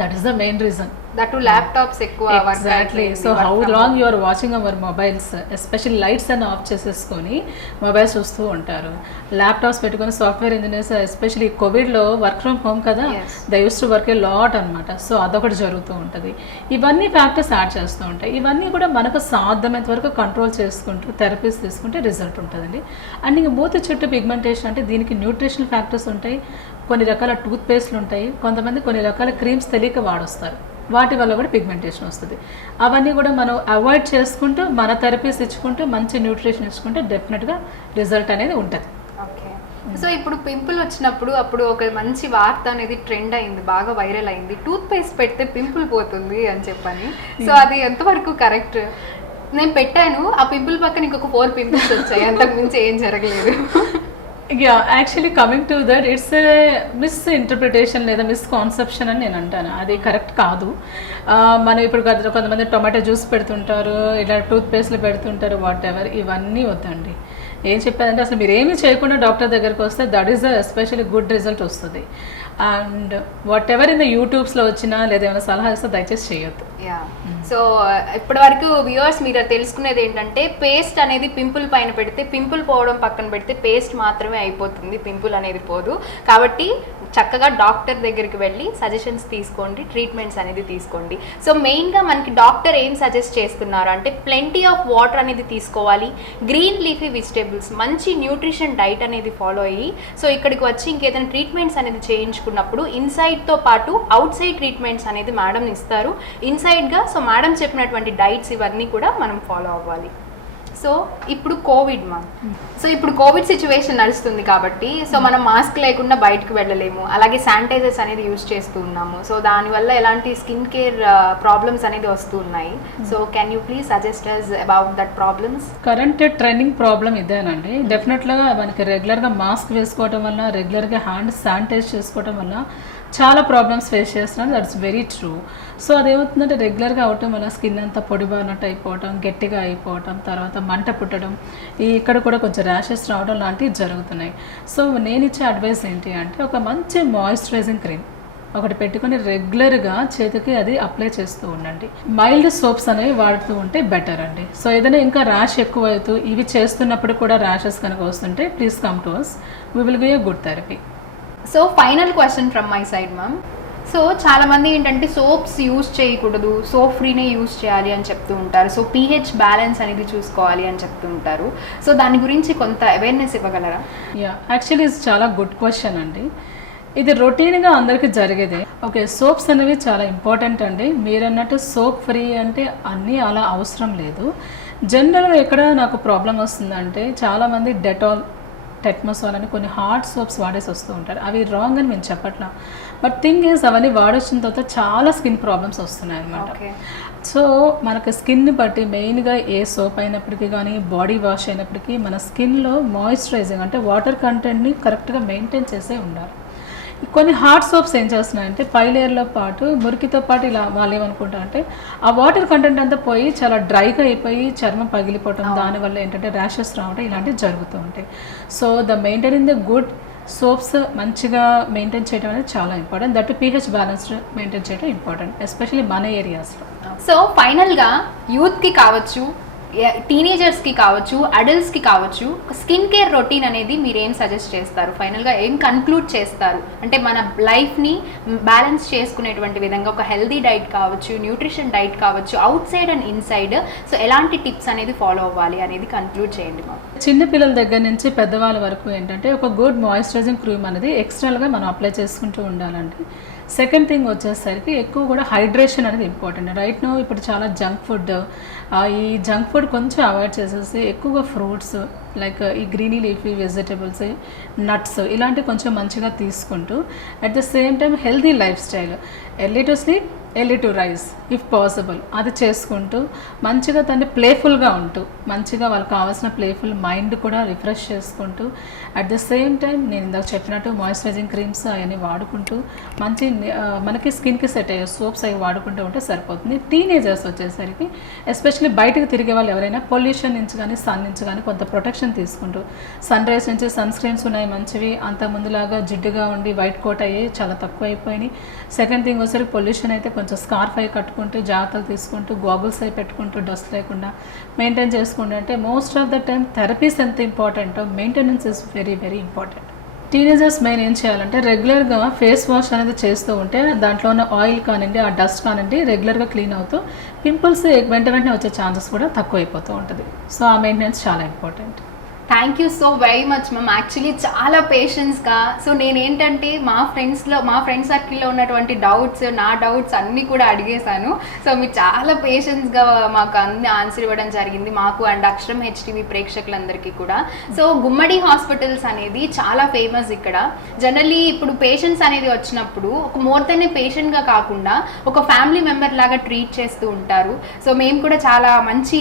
that is the main reason. That too laptops ఎక్కువ work. Exactly. So how long you are watching our mobiles, especially lights అన్ని ఆఫ్ చేసేసుకొని మొబైల్స్ చూస్తూ ఉంటారు, ల్యాప్టాప్స్ పెట్టుకొని. సాఫ్ట్వేర్ ఇంజనీర్స్ ఎస్పెషల్లీ కోవిడ్లో వర్క్ ఫ్రమ్ హోమ్ కదా, they use to work a lot అనమాట. So అదొకటి జరుగుతూ ఉంటుంది. ఇవన్నీ ఫ్యాక్టర్స్ యాడ్ చేస్తూ ఉంటాయి. ఇవన్నీ కూడా మనకు సాధ్యమైనంత వరకు కంట్రోల్ చేసుకుంటూ థెరపీస్ తీసుకుంటే రిజల్ట్ ఉంటుందండి. అండ్ ఇంక మూతి చుట్టూ పిగ్మెంటేషన్ అంటే దీనికి న్యూట్రిషనల్ ఫ్యాక్టర్స్ ఉంటాయి, కొన్ని రకాల టూత్ పేస్ట్లు ఉంటాయి, కొంతమంది కొన్ని రకాల క్రీమ్స్ తెలియక వాడొస్తారు, వాటి వల్ల కూడా పిగ్మెంటేషన్ వస్తుంది. అవన్నీ కూడా మనం అవాయిడ్ చేసుకుంటూ మన థెరపీస్ ఇచ్చుకుంటూ మంచి న్యూట్రిషన్ ఇచ్చుకుంటే డెఫినెట్గా రిజల్ట్ అనేది ఉంటుంది. ఓకే. సో ఇప్పుడు పింపుల్ వచ్చినప్పుడు అప్పుడు ఒక మంచి వార్త అనేది ట్రెండ్ అయింది, బాగా వైరల్ అయింది, టూత్ పేస్ట్ పెడితే పింపుల్ పోతుంది అని చెప్పని. సో అది ఎంతవరకు కరెక్ట్? నేను పెట్టాను, ఆ పింపుల్ పక్కన ఇంకొక 4 పింపుల్స్ వచ్చాయి, అంతకు మించి ఏం జరగలేదు. Actually coming to that, it's a miss interpretation లేదా మిస్ కాన్సెప్షన్ అని నేను అంటాను. అది కరెక్ట్ కాదు. మనం ఇప్పుడు కొంతమంది టొమాటో జ్యూస్ పెడుతుంటారు, ఇలా టూత్ పేస్ట్లు పెడుతుంటారు, వాట్ ఎవర్, ఇవన్నీ వద్దండి. ఏం చెప్పారంటే అసలు మీరు ఏమీ చేయకుండా డాక్టర్ దగ్గరికి వస్తే that is especially good result వస్తుంది. And whatever in the యూట్యూబ్స్లో వచ్చినా లేదా ఏమైనా సలహా ఇస్తే దయచేసి చేయొద్దు. సో ఇప్పటి వరకు వ్యూవర్స్ మీరు తెలుసుకునేది ఏంటంటే, పేస్ట్ అనేది పింపుల్ పైన పెడితే పింపుల్ పోవడం పక్కన పెడితే పేస్ట్ మాత్రమే అయిపోతుంది, పింపుల్ అనేది పోదు. కాబట్టి చక్కగా డాక్టర్ దగ్గరికి వెళ్ళి సజెషన్స్ తీసుకోండి, ట్రీట్మెంట్స్ అనేది తీసుకోండి. సో మెయిన్గా మనకి డాక్టర్ ఏం సజెస్ట్ చేస్తున్నారు అంటే, ప్లెంటీ ఆఫ్ వాటర్ అనేది తీసుకోవాలి, గ్రీన్ లీఫీ వెజిటేబుల్స్, మంచి న్యూట్రిషన్ డైట్ అనేది ఫాలో అయ్యి, సో ఇక్కడికి వచ్చి ఇంకేదైనా ట్రీట్మెంట్స్ అనేది చేయించుకున్నప్పుడు ఇన్సైడ్తో పాటు అవుట్ సైడ్ ట్రీట్మెంట్స్ అనేది మేడం ఇస్తారు ఇన్సైడ్గా. సో మేడం చెప్పినటువంటి డైట్స్ ఇవన్నీ కూడా మనం ఫాలో అవ్వాలి. సో ఇప్పుడు కోవిడ్ సో ఇప్పుడు కోవిడ్ సిచ్యువేషన్ నడుస్తుంది కాబట్టి, సో మనం మాస్క్ లేకుండా బయటకు వెళ్ళలేము, అలాగే శానిటైజర్స్ అనేది యూజ్ చేస్తూ ఉన్నాము. సో దానివల్ల ఎలాంటి స్కిన్ కేర్ ప్రాబ్లమ్స్ అనేది వస్తూ ఉన్నాయి. So can you please suggest us about that problems? Current trending problem ఇదేనండి. డెఫినెట్గా మనకి రెగ్యులర్గా మాస్క్ వేసుకోవడం వల్ల, రెగ్యులర్గా హ్యాండ్ శానిటైజ్ చేసుకోవడం వల్ల చాలా ప్రాబ్లమ్స్ ఫేస్ చేస్తున్నారు. That's very true. సో అదేమవుతుందంటే రెగ్యులర్గా అవటం వల్ల స్కిన్ అంతా పొడిబారినట్టు అయిపోవటం, గట్టిగా అయిపోవటం, తర్వాత మంట పుట్టడం, ఇక్కడ కూడా కొంచెం ర్యాషెస్ రావడం లాంటివి జరుగుతున్నాయి. సో నేను ఇచ్చే అడ్వైస్ ఏంటి అంటే, ఒక మంచి మాయిశ్చరైజింగ్ క్రీమ్ ఒకటి పెట్టుకొని రెగ్యులర్గా చేతికి అది అప్లై చేస్తూ ఉండండి. మైల్డ్ సోప్స్ అనేవి వాడుతూ ఉంటే బెటర్ అండి. సో ఏదైనా ఇంకా ర్యాష్ ఎక్కువ అవుతూ ఇవి చేస్తున్నప్పుడు కూడా ర్యాషెస్ కనుక వస్తుంటే please come to us, we will give you a good therapy. So final question from my side ma'am. So చాలా మంది ఏంటంటే సోప్స్ యూజ్ చేయకూడదు, సోప్ ఫ్రీనే యూజ్ చేయాలి అని చెప్తూ ఉంటారు. సో pH బ్యాలెన్స్ అనేది చూసుకోవాలి అని చెప్తూ ఉంటారు. సో దాని గురించి కొంత అవేర్నెస్ ఇవ్వగలరా? యాక్చువల్లీ ఇది చాలా గుడ్ క్వశ్చన్ అండి. ఇది రొటీన్గా అందరికీ జరిగేదే. ఓకే, సోప్స్ అనేవి చాలా ఇంపార్టెంట్ అండి. మీరు అన్నట్టు సోప్ ఫ్రీ అంటే అన్నీ అలా అవసరం లేదు. జనరల్గా ఎక్కడ నాకు ప్రాబ్లం వస్తుందంటే చాలామంది డెటాల్, టెట్మసాల్ అని కొన్ని హార్డ్ సోప్స్ వాడేసి వస్తూ ఉంటారు. అవి రాంగ్ అని మేము చెప్పట్లా. బట్ థింగ్ ఈజ్ అవన్నీ వాడొచ్చిన తర్వాత చాలా స్కిన్ ప్రాబ్లమ్స్ వస్తున్నాయి అన్నమాట. సో మనకు స్కిన్ని బట్టి మెయిన్గా ఏ సోప్ అయినప్పటికీ కానీ బాడీ వాష్ అయినప్పటికీ మన స్కిన్లో మాయిశ్చరైజింగ్ అంటే వాటర్ కంటెంట్ని కరెక్ట్గా మెయింటైన్ చేసే ఉండాలి. కొన్ని హార్డ్ సోప్స్ ఏం చేస్తున్నాయంటే పై లేయర్లో పాటు మురికితో పాటు ఇలా వాళ్ళు ఏమనుకుంటారంటే ఆ వాటర్ కంటెంట్ అంతా పోయి చాలా డ్రైగా అయిపోయి చర్మం పగిలిపోవటం, దానివల్ల ఏంటంటే ర్యాషెస్ రావడం ఇలాంటివి జరుగుతూ ఉంటాయి. So maintaining the good soaps మంచిగా మెయింటైన్ చేయడం అనేది చాలా important. That pH balanced maintain చేయడం ఇంపార్టెంట్, ఎస్పెషల్లీ మన ఏరియాస్లో. సో ఫైనల్గా యూత్కి కావచ్చు, టీనేజర్స్కి కావచ్చు, అడల్ట్స్కి కావచ్చు, స్కిన్ కేర్ రొటీన్ అనేది మీరు ఏం సజెస్ట్ చేస్తారు? ఫైనల్గా ఏం కన్క్లూడ్ చేస్తారు? అంటే మన లైఫ్ని బ్యాలెన్స్ చేసుకునేటువంటి విధంగా ఒక హెల్దీ డైట్ కావచ్చు, న్యూట్రిషన్ డైట్ కావచ్చు, out side and inside, so ఎలాంటి టిప్స్ అనేది ఫాలో అవ్వాలి అనేది కన్క్లూడ్ చేయండి మాకు. చిన్న పిల్లల దగ్గర నుంచి పెద్దవాళ్ళ వరకు ఏంటంటే ఒక గుడ్ మాయిశ్చరైజింగ్ క్రీమ్ అనేది ఎక్స్టర్నల్గా మనం అప్లై చేసుకుంటూ ఉండాలండి. సెకండ్ థింగ్ వచ్చేసరికి ఎక్కువ కూడా హైడ్రేషన్ అనేది ఇంపార్టెంట్. రైట్ నో ఇప్పుడు చాలా జంక్ ఫుడ్, ఈ జంక్ ఫుడ్ కొంచెం అవాయిడ్ చేసేసి ఎక్కువగా ఫ్రూట్స్ లైక్ ఈ గ్రీనీ లీఫీ వెజిటబుల్స్, నట్స్ ఇలాంటివి కొంచెం మంచిగా తీసుకుంటూ at the same time healthy life style, early to sleep, early to rise if possible అది చేసుకుంటూ మంచిగా తను ప్లేఫుల్గా ఉంటూ మంచిగా వాళ్ళకి కావాల్సిన ప్లేఫుల్ మైండ్ కూడా రిఫ్రెష్ చేసుకుంటూ అట్ ద సేమ్ టైం నేను ఇందాక చెప్పినట్టు మాయిశ్చరైజింగ్ క్రీమ్స్ అవన్నీ వాడుకుంటూ మంచి మనకి స్కిన్కి సెట్ అయ్యే సోప్స్ అవి వాడుకుంటూ ఉంటే సరిపోతుంది. టీనేజర్స్ వచ్చేసరికి ఎస్పెషల్లీ బయటకు తిరిగే వాళ్ళు ఎవరైనా పొల్యూషన్ నుంచి కానీ సన్ నుంచి కానీ కొంత ప్రొటెక్షన్ తీసుకుంటూ, సన్ రైజ్ నుంచి సన్ స్క్రీన్స్ ఉన్నాయి మంచివి, అంత ముందులాగా జిడ్డుగా ఉండి వైట్ కోట్ అయ్యి చాలా తక్కువ అయిపోయినాయి. సెకండ్ థింగ్ వచ్చేసరికి పొల్యూషన్ అయితే కొంచెం స్కార్ఫ్ అయి కట్టుకుంటూ జాగ్రత్తలు తీసుకుంటూ గాగుల్స్ అయి పెట్టుకుంటూ డస్ట్ లేకుండా మెయింటైన్ చేసుకుంటూ అంటే most of the time therapies ఎంత ఇంపార్టెంటో maintenance is very very important. Teenagers main ఏం చేయాలంటే రెగ్యులర్గా ఫేస్ వాష్ అనేది చేస్తూ ఉంటే దాంట్లో ఉన్న ఆయిల్ కానివ్వండి, ఆ డస్ట్ కానివ్వండి రెగ్యులర్గా క్లీన్ అవుతూ పింపుల్స్ వెంటనే వచ్చే ఛాన్సెస్ కూడా తక్కువ అయిపోతూ ఉంటుంది. సో ఆ మెయింటెనెన్స్ చాలా important. Thank you so very much ma'am. Actually చాలా పేషెన్స్గా, సో నేనేంటంటే మా ఫ్రెండ్ సర్కిల్లో ఉన్నటువంటి డౌట్స్, నా డౌట్స్ అన్నీ కూడా అడిగేశాను. సో మీరు చాలా పేషెన్స్గా మాకు అన్ని ఆన్సర్ ఇవ్వడం జరిగింది, మాకు అండ్ అక్షరం HTV ప్రేక్షకులందరికీ కూడా. సో గుమ్మడి హాస్పిటల్స్ అనేది చాలా ఫేమస్ ఇక్కడ. జనరల్లీ ఇప్పుడు పేషెంట్స్ అనేది వచ్చినప్పుడు ఒక మోర్ దెన్ ఏ పేషెంట్గా కాకుండా ఒక ఫ్యామిలీ మెంబర్ లాగా ట్రీట్ చేస్తూ ఉంటారు. సో మేము కూడా చాలా మంచి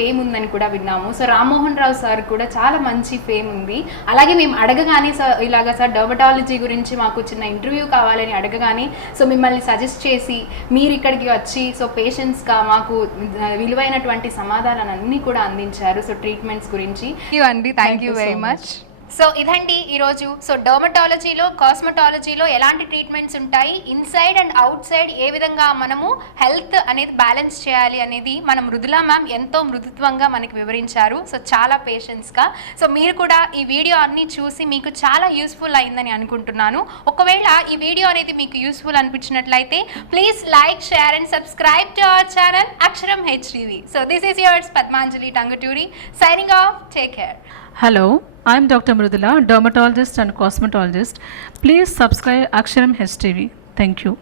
ఫేమ్ ఉందని కూడా విన్నాము. సో రామ్మోహన్ రావు సార్ కూడా చాలా మంచి ఫేమ్ ఉంది. అలాగే మేము అడగగానే సార్ ఇలాగా సార్ డర్మటాలజీ గురించి మాకు చిన్న ఇంటర్వ్యూ కావాలని అడగగానే సో మిమ్మల్ని సజెస్ట్ చేసి మీరు ఇక్కడికి వచ్చి సో పేషెంట్స్గా మాకు విలువైనటువంటి సమాధానాలన్నీ కూడా అందించారు. సో ట్రీట్మెంట్స్ గురించి thank you very much. So ఇదండి ఈరోజు. సో డర్మటాలజీలో, కాస్మెటాలజీలో ఎలాంటి ట్రీట్మెంట్స్ ఉంటాయి, ఇన్సైడ్ అండ్ అవుట్ సైడ్ ఏ విధంగా మనము హెల్త్ అనేది బ్యాలెన్స్ చేయాలి అనేది మన మృదులా మ్యామ్ ఎంతో మృదుత్వంగా మనకి వివరించారు. సో చాలా పేషెన్స్గా. సో మీరు కూడా ఈ వీడియో అన్ని చూసి మీకు చాలా యూస్ఫుల్ అయిందని అనుకుంటున్నాను. ఒకవేళ ఈ వీడియో అనేది మీకు యూస్ఫుల్ అనిపించినట్లయితే please like, share and subscribe to our channel Aksharam HTV. So this is yours Padmanjali Tanguturi signing off. Take care. Hello, I am Dr. Mrudula, dermatologist and cosmetologist. Please subscribe Aksharam HTV. Thank you.